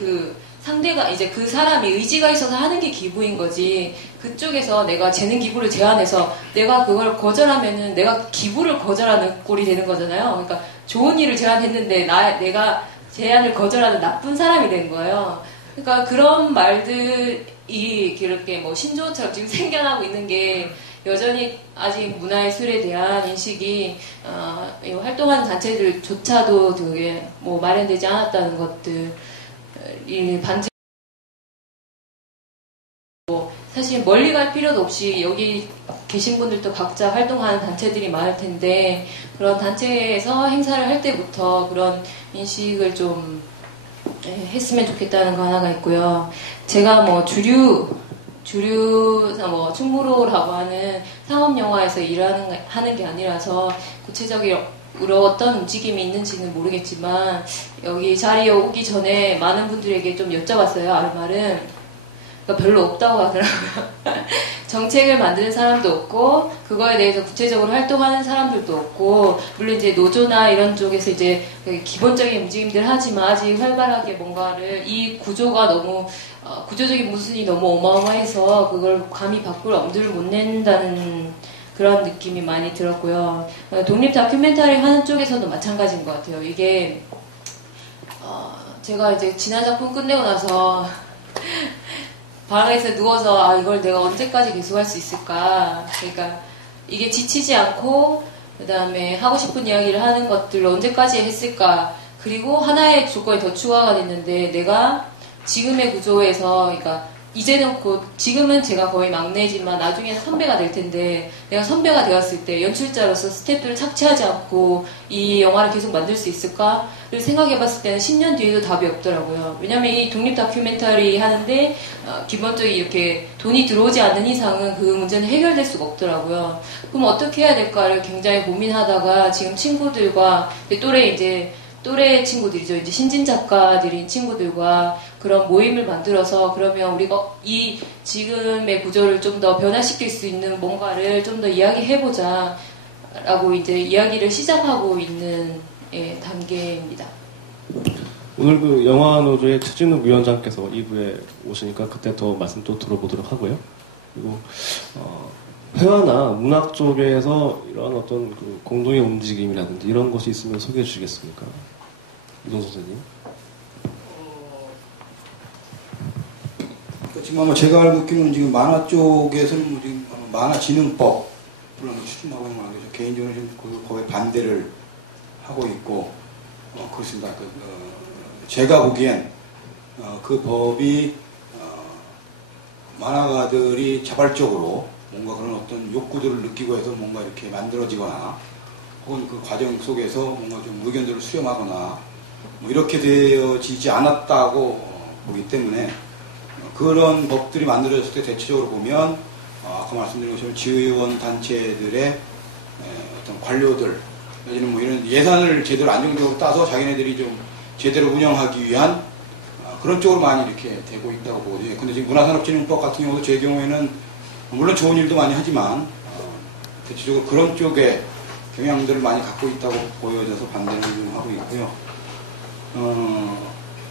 상대가 이제 그 사람이 의지가 있어서 하는 게 기부인 거지. 그쪽에서 내가 재능 기부를 제안해서 내가 그걸 거절하면은 내가 기부를 거절하는 꼴이 되는 거잖아요. 그러니까 좋은 일을 제안했는데 내가 제안을 거절하는 나쁜 사람이 된 거예요. 그러니까 그런 말들이 이렇게 뭐 신조어처럼 지금 생겨나고 있는 게 여전히 아직 문화예술에 대한 인식이 이 활동하는 단체들조차도 되게 뭐 마련되지 않았다는 것들 이 반증. 사실 멀리 갈 필요도 없이 여기 계신 분들도 각자 활동하는 단체들이 많을 텐데 그런 단체에서 행사를 할 때부터 그런 인식을 좀 했으면 좋겠다는 거 하나가 있고요. 제가 뭐 주류 뭐 충무로라고 하는 상업 영화에서 하는 게 아니라서 구체적으로 어떤 움직임이 있는지는 모르겠지만 여기 자리에 오기 전에 많은 분들에게 좀 여쭤봤어요. 아르말은. 별로 없다고 하더라고요. 정책을 만드는 사람도 없고 그거에 대해서 구체적으로 활동하는 사람들도 없고 물론 이제 노조나 이런 쪽에서 이제 기본적인 움직임들 하지만 아직 활발하게 뭔가를 이 구조가 너무 구조적인 모순이 너무 어마어마해서 그걸 감히 밖으로 엄두를 못 낸다는 그런 느낌이 많이 들었고요. 독립 다큐멘터리 하는 쪽에서도 마찬가지인 것 같아요. 이게 제가 이제 지난 작품 끝내고 나서 방에서 누워서 이걸 내가 언제까지 계속할 수 있을까. 그러니까 이게 지치지 않고 그 다음에 하고 싶은 이야기를 하는 것들을 언제까지 했을까. 그리고 하나의 조건이 더 추가가 됐는데 내가 지금의 구조에서 그러니까 이제는 곧 지금은 제가 거의 막내지만 나중에는 선배가 될 텐데 내가 선배가 되었을 때 연출자로서 스태프들을 착취하지 않고 이 영화를 계속 만들 수 있을까를 생각해봤을 때는 10년 뒤에도 답이 없더라고요. 왜냐면 이 독립 다큐멘터리 하는데 기본적인 이렇게 돈이 들어오지 않는 이상은 그 문제는 해결될 수가 없더라고요. 그럼 어떻게 해야 될까를 굉장히 고민하다가 지금 친구들과 또래 친구들이죠. 이제 신진 작가들인 친구들과 그런 모임을 만들어서 그러면 우리가 이 지금의 구조를 좀 더 변화시킬 수 있는 뭔가를 좀 더 이야기해보자 라고 이제 이야기를 시작하고 있는 단계입니다. 오늘 그 영화노조의 최진욱 위원장께서 2부에 오시니까 그때 더 말씀 또 들어보도록 하고요. 그리고 회화나 문학 쪽에서 이런 어떤 그 공동의 움직임이라든지 이런 것이 있으면 소개해 주시겠습니까? 이동 선생님. 지금 아마 제가 알고 있기로는 지금 만화 쪽에서는 지금 만화진흥법을 추진하고 있는 거 같아요. 개인적으로 지금 거기에 반대를 하고 있고 그렇습니다. 제가 보기엔 그 법이 만화가들이 자발적으로 뭔가 그런 어떤 욕구들을 느끼고 해서 뭔가 이렇게 만들어지거나 혹은 그 과정 속에서 뭔가 좀 의견들을 수렴하거나 뭐 이렇게 되어지지 않았다고 보기 때문에 그런 법들이 만들어졌을 때 대체적으로 보면 아까 말씀드린 것처럼 지의원 단체들의 어떤 관료들 내지는 뭐 이런 예산을 제대로 안정적으로 따서 자기네들이 좀 제대로 운영하기 위한 그런 쪽으로 많이 이렇게 되고 있다고 보거든요. 근데 지금 문화산업진흥법 같은 경우도 제 경우에는 물론 좋은 일도 많이 하지만 대체적으로 그런 쪽에 경향들을 많이 갖고 있다고 보여져서 반대를 좀 하고 있고요.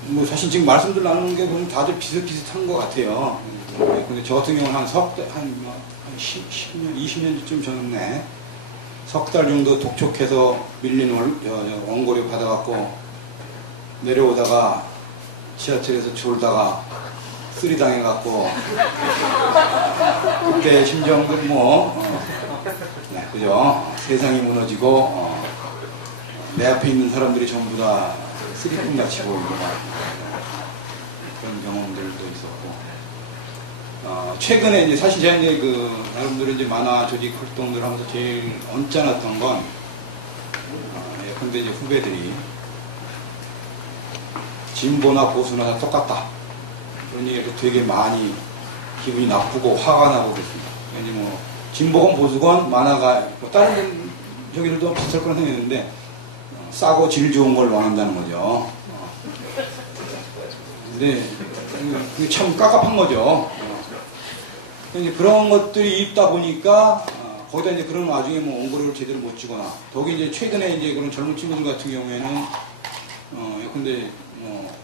뭐 사실 지금 말씀들 나누는 게 보면 다들 비슷비슷한 것 같아요. 근데 저 같은 경우는 한 10년, 20년쯤 전에 석 달 정도 독촉해서 밀린 원고료 받아갖고 내려오다가 지하철에서 졸다가 쓰리 당해갖고 그때 심정은 그죠? 세상이 무너지고 내 앞에 있는 사람들이 전부 다 쓰리꿈같이 보이고 그런 경험들도 있었고 최근에 이제 사실 제가 이제 여러분들은 이제 만화 조직 활동들 하면서 제일 언짢았던 건 예컨대 이제 후배들이 진보나 보수나 다 똑같다 그런 얘기를 되게 많이 기분이 나쁘고 화가 나고 그랬습니다. 이제 뭐 진보건 보수건 만화가 뭐 다른 저기들도 비슷할 거라 생각했는데 싸고 질 좋은 걸 원한다는 거죠. 근데 그게 참 깝깝한 거죠. 이제 그런 것들이 있다 보니까 거기다 이제 그런 와중에 뭐 원고료를 제대로 못 주거나 더욱이 이제 최근에 이제 그런 젊은 친구들 같은 경우에는 근데 뭐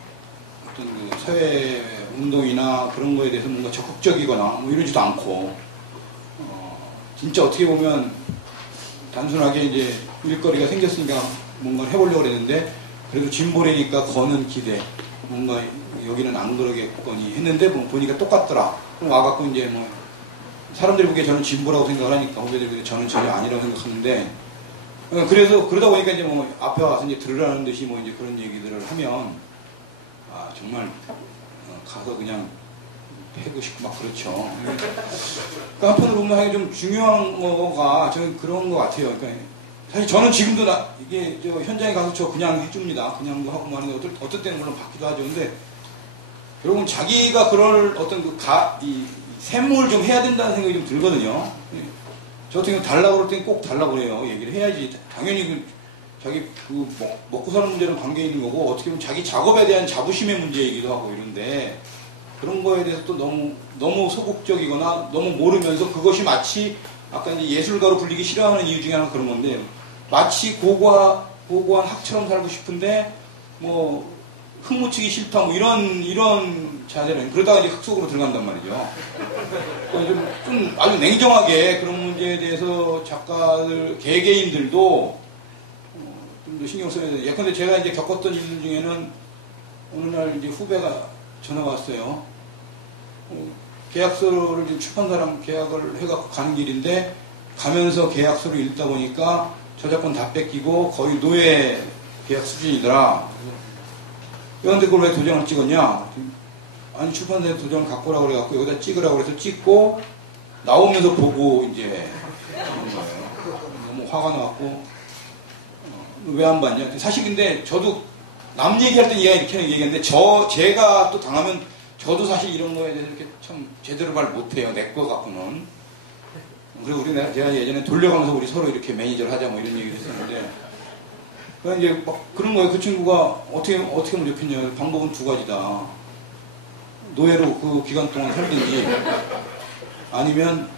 어떤 그 사회 운동이나 그런 거에 대해서 뭔가 적극적이거나 뭐 이러지도 않고 진짜 어떻게 보면 단순하게 이제 일거리가 생겼으니까 뭔가를 해보려고 그랬는데 그래도 진보래니까 거는 기대 뭔가 여기는 안 그러겠거니 했는데 뭐 보니까 똑같더라. 그럼 와갖고 이제 뭐 사람들이 보기에 저는 진보라고 생각을 하니까 후배들이 보기에 저는 전혀 아니라고 생각하는데 그래서 그러다 보니까 이제 뭐 앞에 와서 이제 들으라는 듯이 뭐 이제 그런 얘기들을 하면 아 정말 가서 그냥 패고 싶고 막 그렇죠. 그러니까 한편으로 보면 좀 중요한 거가 저는 그런 것 같아요. 그러니까 사실 저는 지금도 이게 저 현장에 가서 저 그냥 해줍니다. 그냥도 하고 뭐 하는데 어떨 때는 물론 받기도 하죠. 근데 여러분 자기가 그럴 어떤 이 샘물 좀 해야 된다는 생각이 좀 들거든요. 저 같은 경우 달라고 그럴 땐 꼭 달라고 그래요. 얘기를 해야지. 당연히 자기 먹고 사는 문제는 관계 있는 거고 어떻게 보면 자기 작업에 대한 자부심의 문제이기도 하고 이런데 그런 거에 대해서 또 너무 소극적이거나 너무 모르면서 그것이 마치 아까 이제 예술가로 불리기 싫어하는 이유 중에 하나가 그런 건데 마치 고고한 학처럼 살고 싶은데 뭐 흙 묻히기 싫다 뭐 이런 자세는 그러다가 이제 흙 속으로 들어간단 말이죠. 좀 아주 냉정하게 그런 문제에 대해서 작가들 개개인들도 좀 더 신경 써야 돼요. 예컨대 제가 이제 겪었던 일들 중에는 어느 날 이제 후배가 전화가 왔어요. 계약서를 이제 출판사랑 계약을 해갖고 가는 길인데 가면서 계약서를 읽다 보니까 저작권 다 뺏기고 거의 노예 계약 수준이더라. 그런데 그걸 왜 도장을 찍었냐? 아니 출판사에 도장을 갖고 오라고 그래갖고 여기다 찍으라고 그래서 찍고 나오면서 보고 이제 너무 화가 나갖고 왜 안 봤냐? 사실 근데 저도 남 얘기할 때 이렇게 얘기했는데 제가 또 당하면 저도 사실 이런 거에 대해서 이렇게 참 제대로 말 못해요. 내 거 갖고는. 그리고 제가 예전에 돌려가면서 우리 서로 이렇게 매니저를 하자 뭐 이런 얘기를 했었는데 그러니까 이제 막 그런 거예요. 그 친구가 어떻게 하면 좋겠냐. 방법은 두 가지다. 노예로 그 기간 동안 살든지 아니면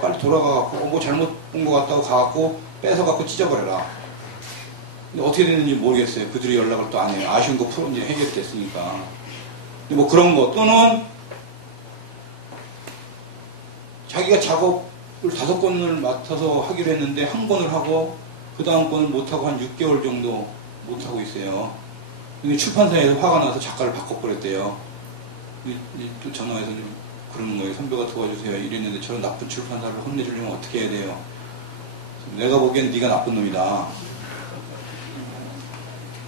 빨리 돌아가갖고 뭐 잘못 본 것 같다고 가갖고 뺏어갖고 찢어버려라. 근데 어떻게 됐는지 모르겠어요. 그들이 연락을 또 안 해요. 아쉬운 거 이제 해결됐으니까. 뭐 그런 거 또는 자기가 작업을 5건을 맡아서 하기로 했는데 한 건을 하고 그 다음 건을 못하고 한 6개월 정도 못하고 있어요. 근데 출판사에서 화가 나서 작가를 바꿔버렸대요. 또 전화해서 좀 그러는 거예요. 선배가 도와주세요. 이랬는데 저런 나쁜 출판사를 혼내주려면 어떻게 해야 돼요? 내가 보기엔 네가 나쁜 놈이다.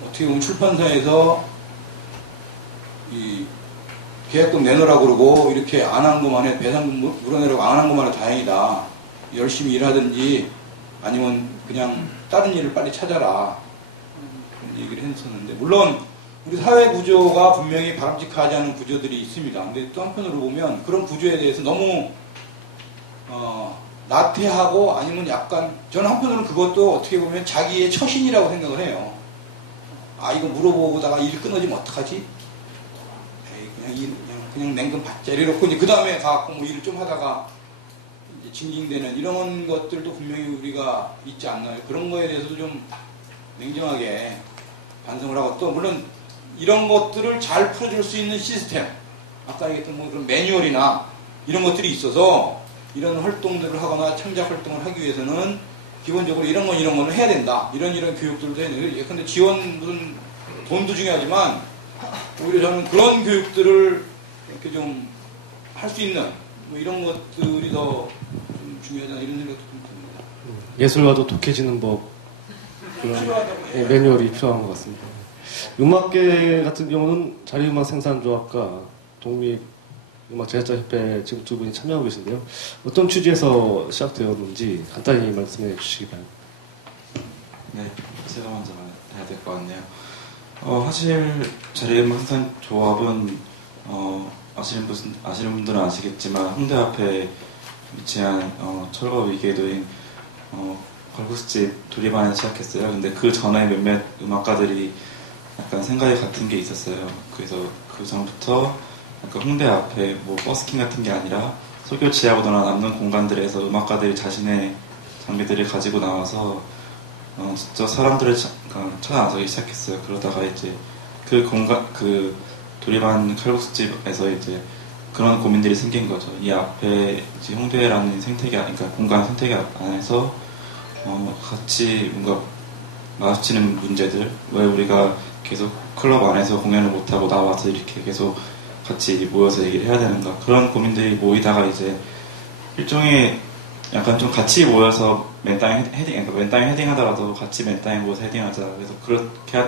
어떻게 보면 출판사에서 이 계약금 내놓으라고 그러고 이렇게 안 한 것만 해 배상금 물어내라고 안 한 것만 해 다행이다. 열심히 일하든지 아니면 그냥 다른 일을 빨리 찾아라. 그런 얘기를 했었는데 물론 우리 사회 구조가 분명히 바람직하지 않은 구조들이 있습니다. 근데 또 한편으로 보면 그런 구조에 대해서 너무 나태하고 아니면 약간 저는 한편으로는 그것도 어떻게 보면 자기의 처신이라고 생각을 해요. 아 이거 물어보다가 일 끊어지면 어떡하지? 그냥 냉금 받자 이래놓고 이제 그 다음에 가갖고 뭐 일을 좀 하다가 이제 징징대는 이런 것들도 분명히 우리가 있지 않나요? 그런 거에 대해서도 좀 냉정하게 반성을 하고 또 물론 이런 것들을 잘 풀어줄 수 있는 시스템 아까 얘기했던 뭐 그런 매뉴얼이나 이런 것들이 있어서 이런 활동들을 하거나 창작 활동을 하기 위해서는 기본적으로 이런 거는 해야 된다. 이런 교육들도 해야 된다. 예컨대 지원 무슨 돈도 중요하지만 오히려 저는 그런 교육들을 이렇게 좀 할 수 있는 뭐 이런 것들이 더 좀 중요하다 이런 생각도 좀 듭니다. 예술가도 독해지는 법 그런 매뉴얼이 필요한 것 같습니다. 음악계 같은 경우는 자유음악 생산조합과 독립음악제작자협회 지금 두 분이 참여하고 계신데요. 어떤 취지에서 시작되었는지 간단히 말씀해 주시기 바랍니다. 네, 제가 먼저 해야 될 것 같네요. 사실 자유음악 생산조합은 아시는 분들은 아시겠지만 홍대 앞에 위치한 철거 위기에도인 걸국수집 도리반에서 시작했어요. 근데 그 전에 몇몇 음악가들이 약간 생각이 같은 게 있었어요. 그래서 그 전부터 약간 홍대 앞에 뭐 버스킹 같은 게 아니라 소교 지하보다나 남는 공간들에서 음악가들이 자신의 장비들을 가지고 나와서 직접 사람들을 찾아나서기 시작했어요. 그러다가 이제 그 공간, 그 도리반 칼국수집에서 이제 그런 고민들이 생긴 거죠. 이 앞에 이제 홍대라는 생태계, 그러니까 공간 생태계 안에서 같이 뭔가 마주치는 문제들, 왜 우리가 계속 클럽 안에서 공연을 못하고 나와서 이렇게 계속 같이 모여서 얘기를 해야 되는가, 그런 고민들이 모이다가 이제 일종의 약간 좀 같이 모여서 맨땅에 헤딩, 그러니까 맨땅에 헤딩하더라도 같이 맨땅에 모여서 헤딩하자. 그래서 그렇게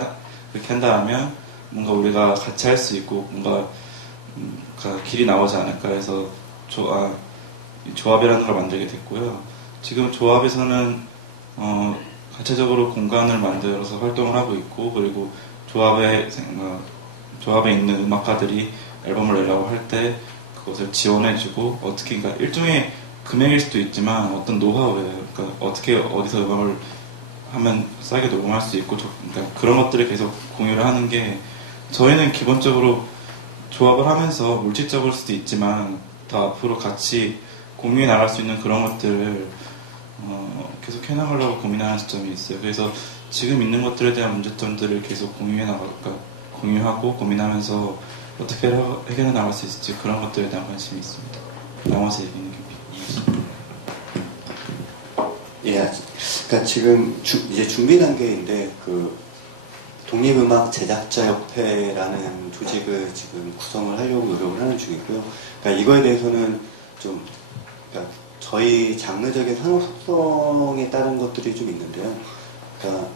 한다면 뭔가 우리가 같이 할 수 있고 뭔가 길이 나오지 않을까 해서 조합이라는 걸 만들게 됐고요. 지금 조합에서는 자체적으로 공간을 만들어서 활동을 하고 있고, 그리고 조합에 있는 음악가들이 앨범을 내려고 할 때 그것을 지원해주고, 어떻게, 그러니까 일종의 금액일 수도 있지만 어떤 노하우예요. 그러니까 어떻게 어디서 음악을 하면 싸게 녹음할 수 있고, 그러니까 그런 것들을 계속 공유를 하는 게, 저희는 기본적으로 조합을 하면서 물질적일 수도 있지만 더 앞으로 같이 공유해 나갈 수 있는 그런 것들을 계속 해나가려고 고민하는 시점이 있어요. 그래서 지금 있는 것들에 대한 문제점들을 계속 공유하고 고민하면서 어떻게 해결해 나갈 수 있을지, 그런 것들에 대한 관심이 있습니다. 나머지 얘기는 이해했습니다. 예, 그러니까 지금 이제 준비 단계인데 독립음악 제작자협회라는 조직을 지금 구성을 하려고 노력을 하는 중이고요. 그러니까 이거에 대해서는 그러니까 저희 장르적인 산업 속성에 따른 것들이 좀 있는데요. 그러니까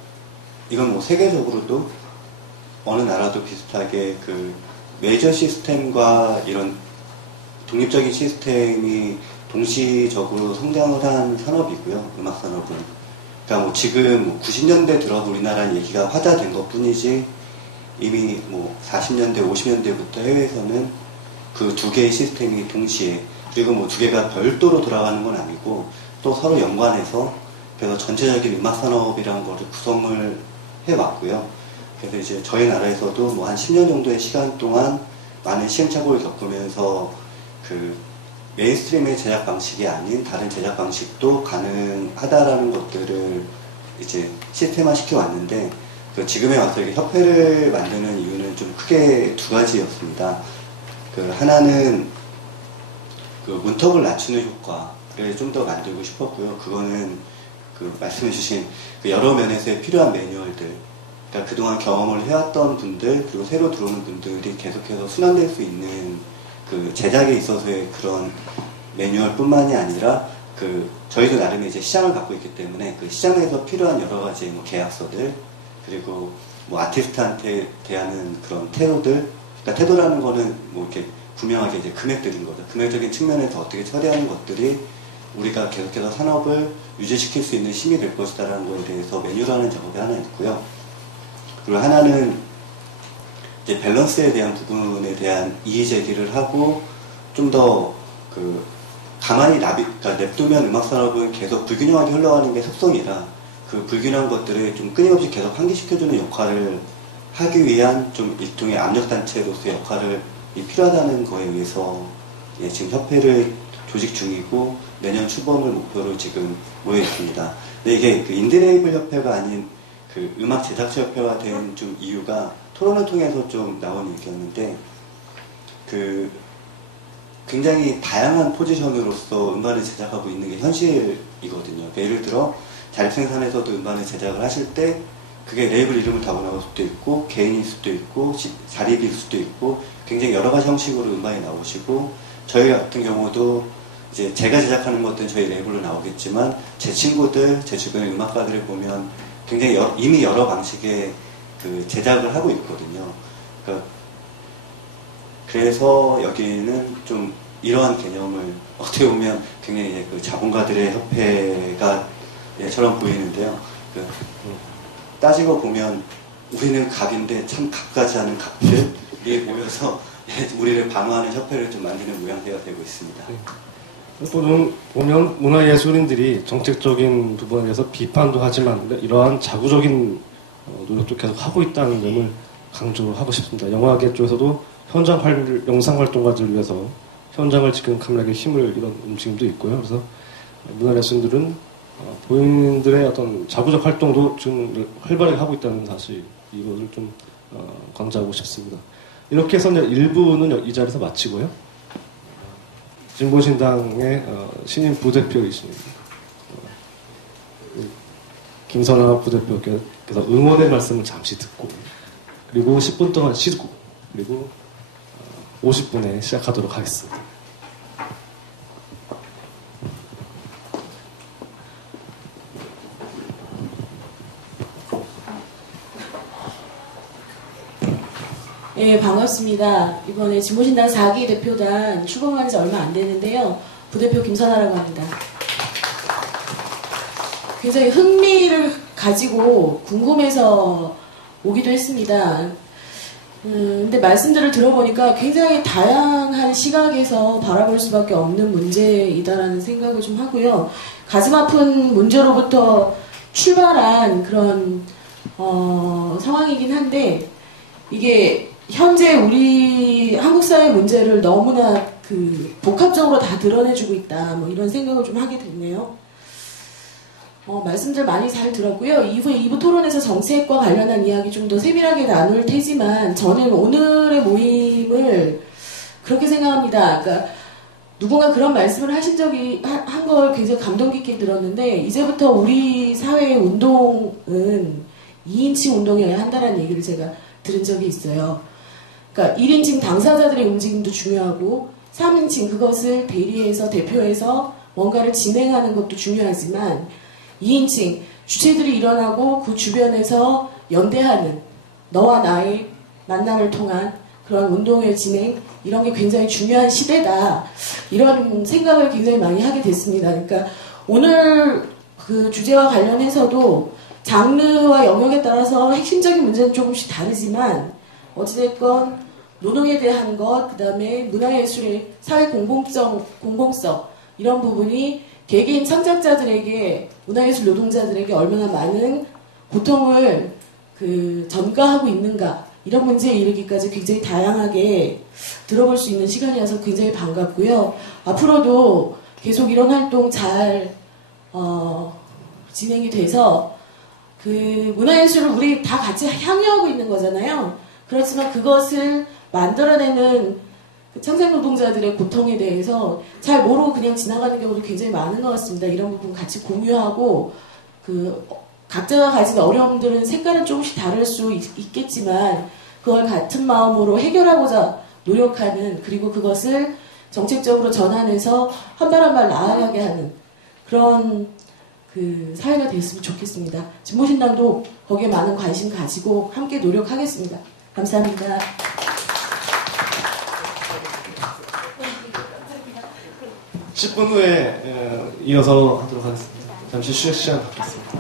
이건 뭐 세계적으로도 어느 나라도 비슷하게 메이저 시스템과 이런 독립적인 시스템이 동시적으로 성장을 한 산업이고요. 음악 산업은. 그러니까 뭐 지금 90년대 들어 우리나라 얘기가 화제된 것 뿐이지, 이미 40년대, 50년대부터 해외에서는 그 두 개의 시스템이 동시에, 그리고 두 개가 별도로 돌아가는 건 아니고 또 서로 연관해서, 그래서 전체적인 음악 산업이라는 거를 구성을 해왔고요. 그래서 이제 저희 나라에서도 한 10년 정도의 시간 동안 많은 시행착오를 겪으면서 메인스트림의 제작 방식이 아닌 다른 제작 방식도 가능하다라는 것들을 이제 시스템화 시켜왔는데, 지금에 와서 이렇게 협회를 만드는 이유는 좀 크게 두 가지였습니다. 하나는 문턱을 낮추는 효과를 좀 더 만들고 싶었고요. 그거는 말씀해주신 여러 면에서의 필요한 매뉴얼들, 그러니까 그동안 경험을 해왔던 분들, 그리고 새로 들어오는 분들이 계속해서 순환될 수 있는 제작에 있어서의 그런 매뉴얼뿐만이 아니라 저희도 나름의 이제 시장을 갖고 있기 때문에 그 시장에서 필요한 여러 가지 계약서들, 그리고 아티스트한테 대하는 그런 태도들, 그러니까 태도라는 거는 이렇게 분명하게 이제 금액들인 거죠. 금액적인 측면에서 어떻게 처리하는 것들이 우리가 계속해서 산업을 유지시킬 수 있는 힘이 될 것이다라는 거에 대해서 매뉴얼하는 작업이 하나 있고요. 그리고 하나는 이제 밸런스에 대한 부분에 대한 이의 제기를 하고, 좀 더 가만히 그러니까 냅두면 음악 산업은 계속 불균형하게 흘러가는 게 습성이라, 그 불균형한 것들을 좀 끊임없이 계속 환기시켜주는 역할을 하기 위한 좀 일종의 압력단체로서의 역할을 필요하다는 거에 의해서 지금 협회를 조직 중이고, 내년 추범을 목표로 지금 모여 있습니다. 근데 이게 인디레이블 협회가 아닌 음악 제작자 협회가 된 좀 이유가 토론을 통해서 좀 나온 얘기였는데, 굉장히 다양한 포지션으로서 음반을 제작하고 있는 게 현실이거든요. 그러니까 예를 들어 자립생산에서도 음반을 제작을 하실 때 그게 레이블 이름을 달고 나올 수도 있고, 개인일 수도 있고, 자립일 수도 있고, 굉장히 여러 가지 형식으로 음반이 나오시고, 저희 같은 경우도 이제 제가 제작하는 것들은 저희 레이블로 나오겠지만, 제 친구들, 제 주변의 음악가들을 보면 굉장히 이미 여러 방식의 제작을 하고 있거든요. 그래서 여기는 좀 이러한 개념을 어떻게 보면 굉장히 자본가들의 협회가처럼 보이는데요. 따지고 보면 우리는 갑인데 참 갑까지 하는 갑들이 모여서 우리를 방어하는 협회를 좀 만드는 모양새가 되고 있습니다. 보면 문화예술인들이 정책적인 부분에 대해서 비판도 하지만 이러한 자구적인 노력도 계속 하고 있다는 점을 강조하고 싶습니다. 영화계 쪽에서도 영상 활동가들을 위해서 현장을 지키는 카메라에 힘을 이런 움직임도 있고요. 그래서 문화예술인들은 본인들의 어떤 자구적 활동도 지금 활발하게 하고 있다는 사실, 이것을 좀 강조하고 싶습니다. 이렇게 해서 1부는 이 자리에서 마치고요. 진보신당의 신임 부대표이신 김선아 부대표께서 응원의 말씀을 잠시 듣고, 그리고 10분 동안 쉬고, 그리고 50분에 시작하도록 하겠습니다. 예, 반갑습니다. 이번에 진보신당 4기 대표단 출범한 지 얼마 안 되는데요. 부대표 김선아라고 합니다. 굉장히 흥미를 가지고 궁금해서 오기도 했습니다. 근데 말씀들을 들어보니까 굉장히 다양한 시각에서 바라볼 수밖에 없는 문제이다라는 생각을 좀 하고요. 가슴 아픈 문제로부터 출발한 그런 상황이긴 한데 이게 현재 우리 한국 사회 문제를 너무나 복합적으로 다 드러내주고 있다. 뭐 이런 생각을 좀 하게 됐네요. 말씀들 많이 잘 들었고요. 이후에 2부 토론에서 정책과 관련한 이야기 좀 더 세밀하게 나눌 테지만 저는 오늘의 모임을 그렇게 생각합니다. 그러니까 누군가 그런 말씀을 하신 적이 한 걸 굉장히 감동 깊게 들었는데 이제부터 우리 사회의 운동은 2인칭 운동이어야 한다는 얘기를 제가 들은 적이 있어요. 그러니까 1인칭 당사자들의 움직임도 중요하고 3인칭 그것을 대리해서 대표해서 뭔가를 진행하는 것도 중요하지만 2인칭 주체들이 일어나고 그 주변에서 연대하는 너와 나의 만남을 통한 그런 운동의 진행 이런 게 굉장히 중요한 시대다 이런 생각을 굉장히 많이 하게 됐습니다. 그러니까 오늘 그 주제와 관련해서도 장르와 영역에 따라서 핵심적인 문제는 조금씩 다르지만 어찌됐건 노동에 대한 것, 그 다음에 문화예술의 사회 공공성 이런 부분이 개개인 창작자들에게 문화예술 노동자들에게 얼마나 많은 고통을 전가하고 있는가 이런 문제에 이르기까지 굉장히 다양하게 들어볼 수 있는 시간이어서 굉장히 반갑고요. 앞으로도 계속 이런 활동 잘 진행이 돼서 문화예술을 우리 다 같이 향유하고 있는 거잖아요. 그렇지만 그것을 만들어내는 창작노동자들의 고통에 대해서 잘 모르고 그냥 지나가는 경우도 굉장히 많은 것 같습니다. 이런 부분 같이 공유하고 각자가 가진 어려움들은 색깔은 조금씩 다를 수 있겠지만 그걸 같은 마음으로 해결하고자 노력하는 그리고 그것을 정책적으로 전환해서 한 발 한 발 나아가게 하는 그런 사회가 됐으면 좋겠습니다. 진보신당도 거기에 많은 관심 가지고 함께 노력하겠습니다. 감사합니다. (10분) 후에 이어서 하도록 하겠습니다. 잠시 쉬는 시간 갖겠습니다.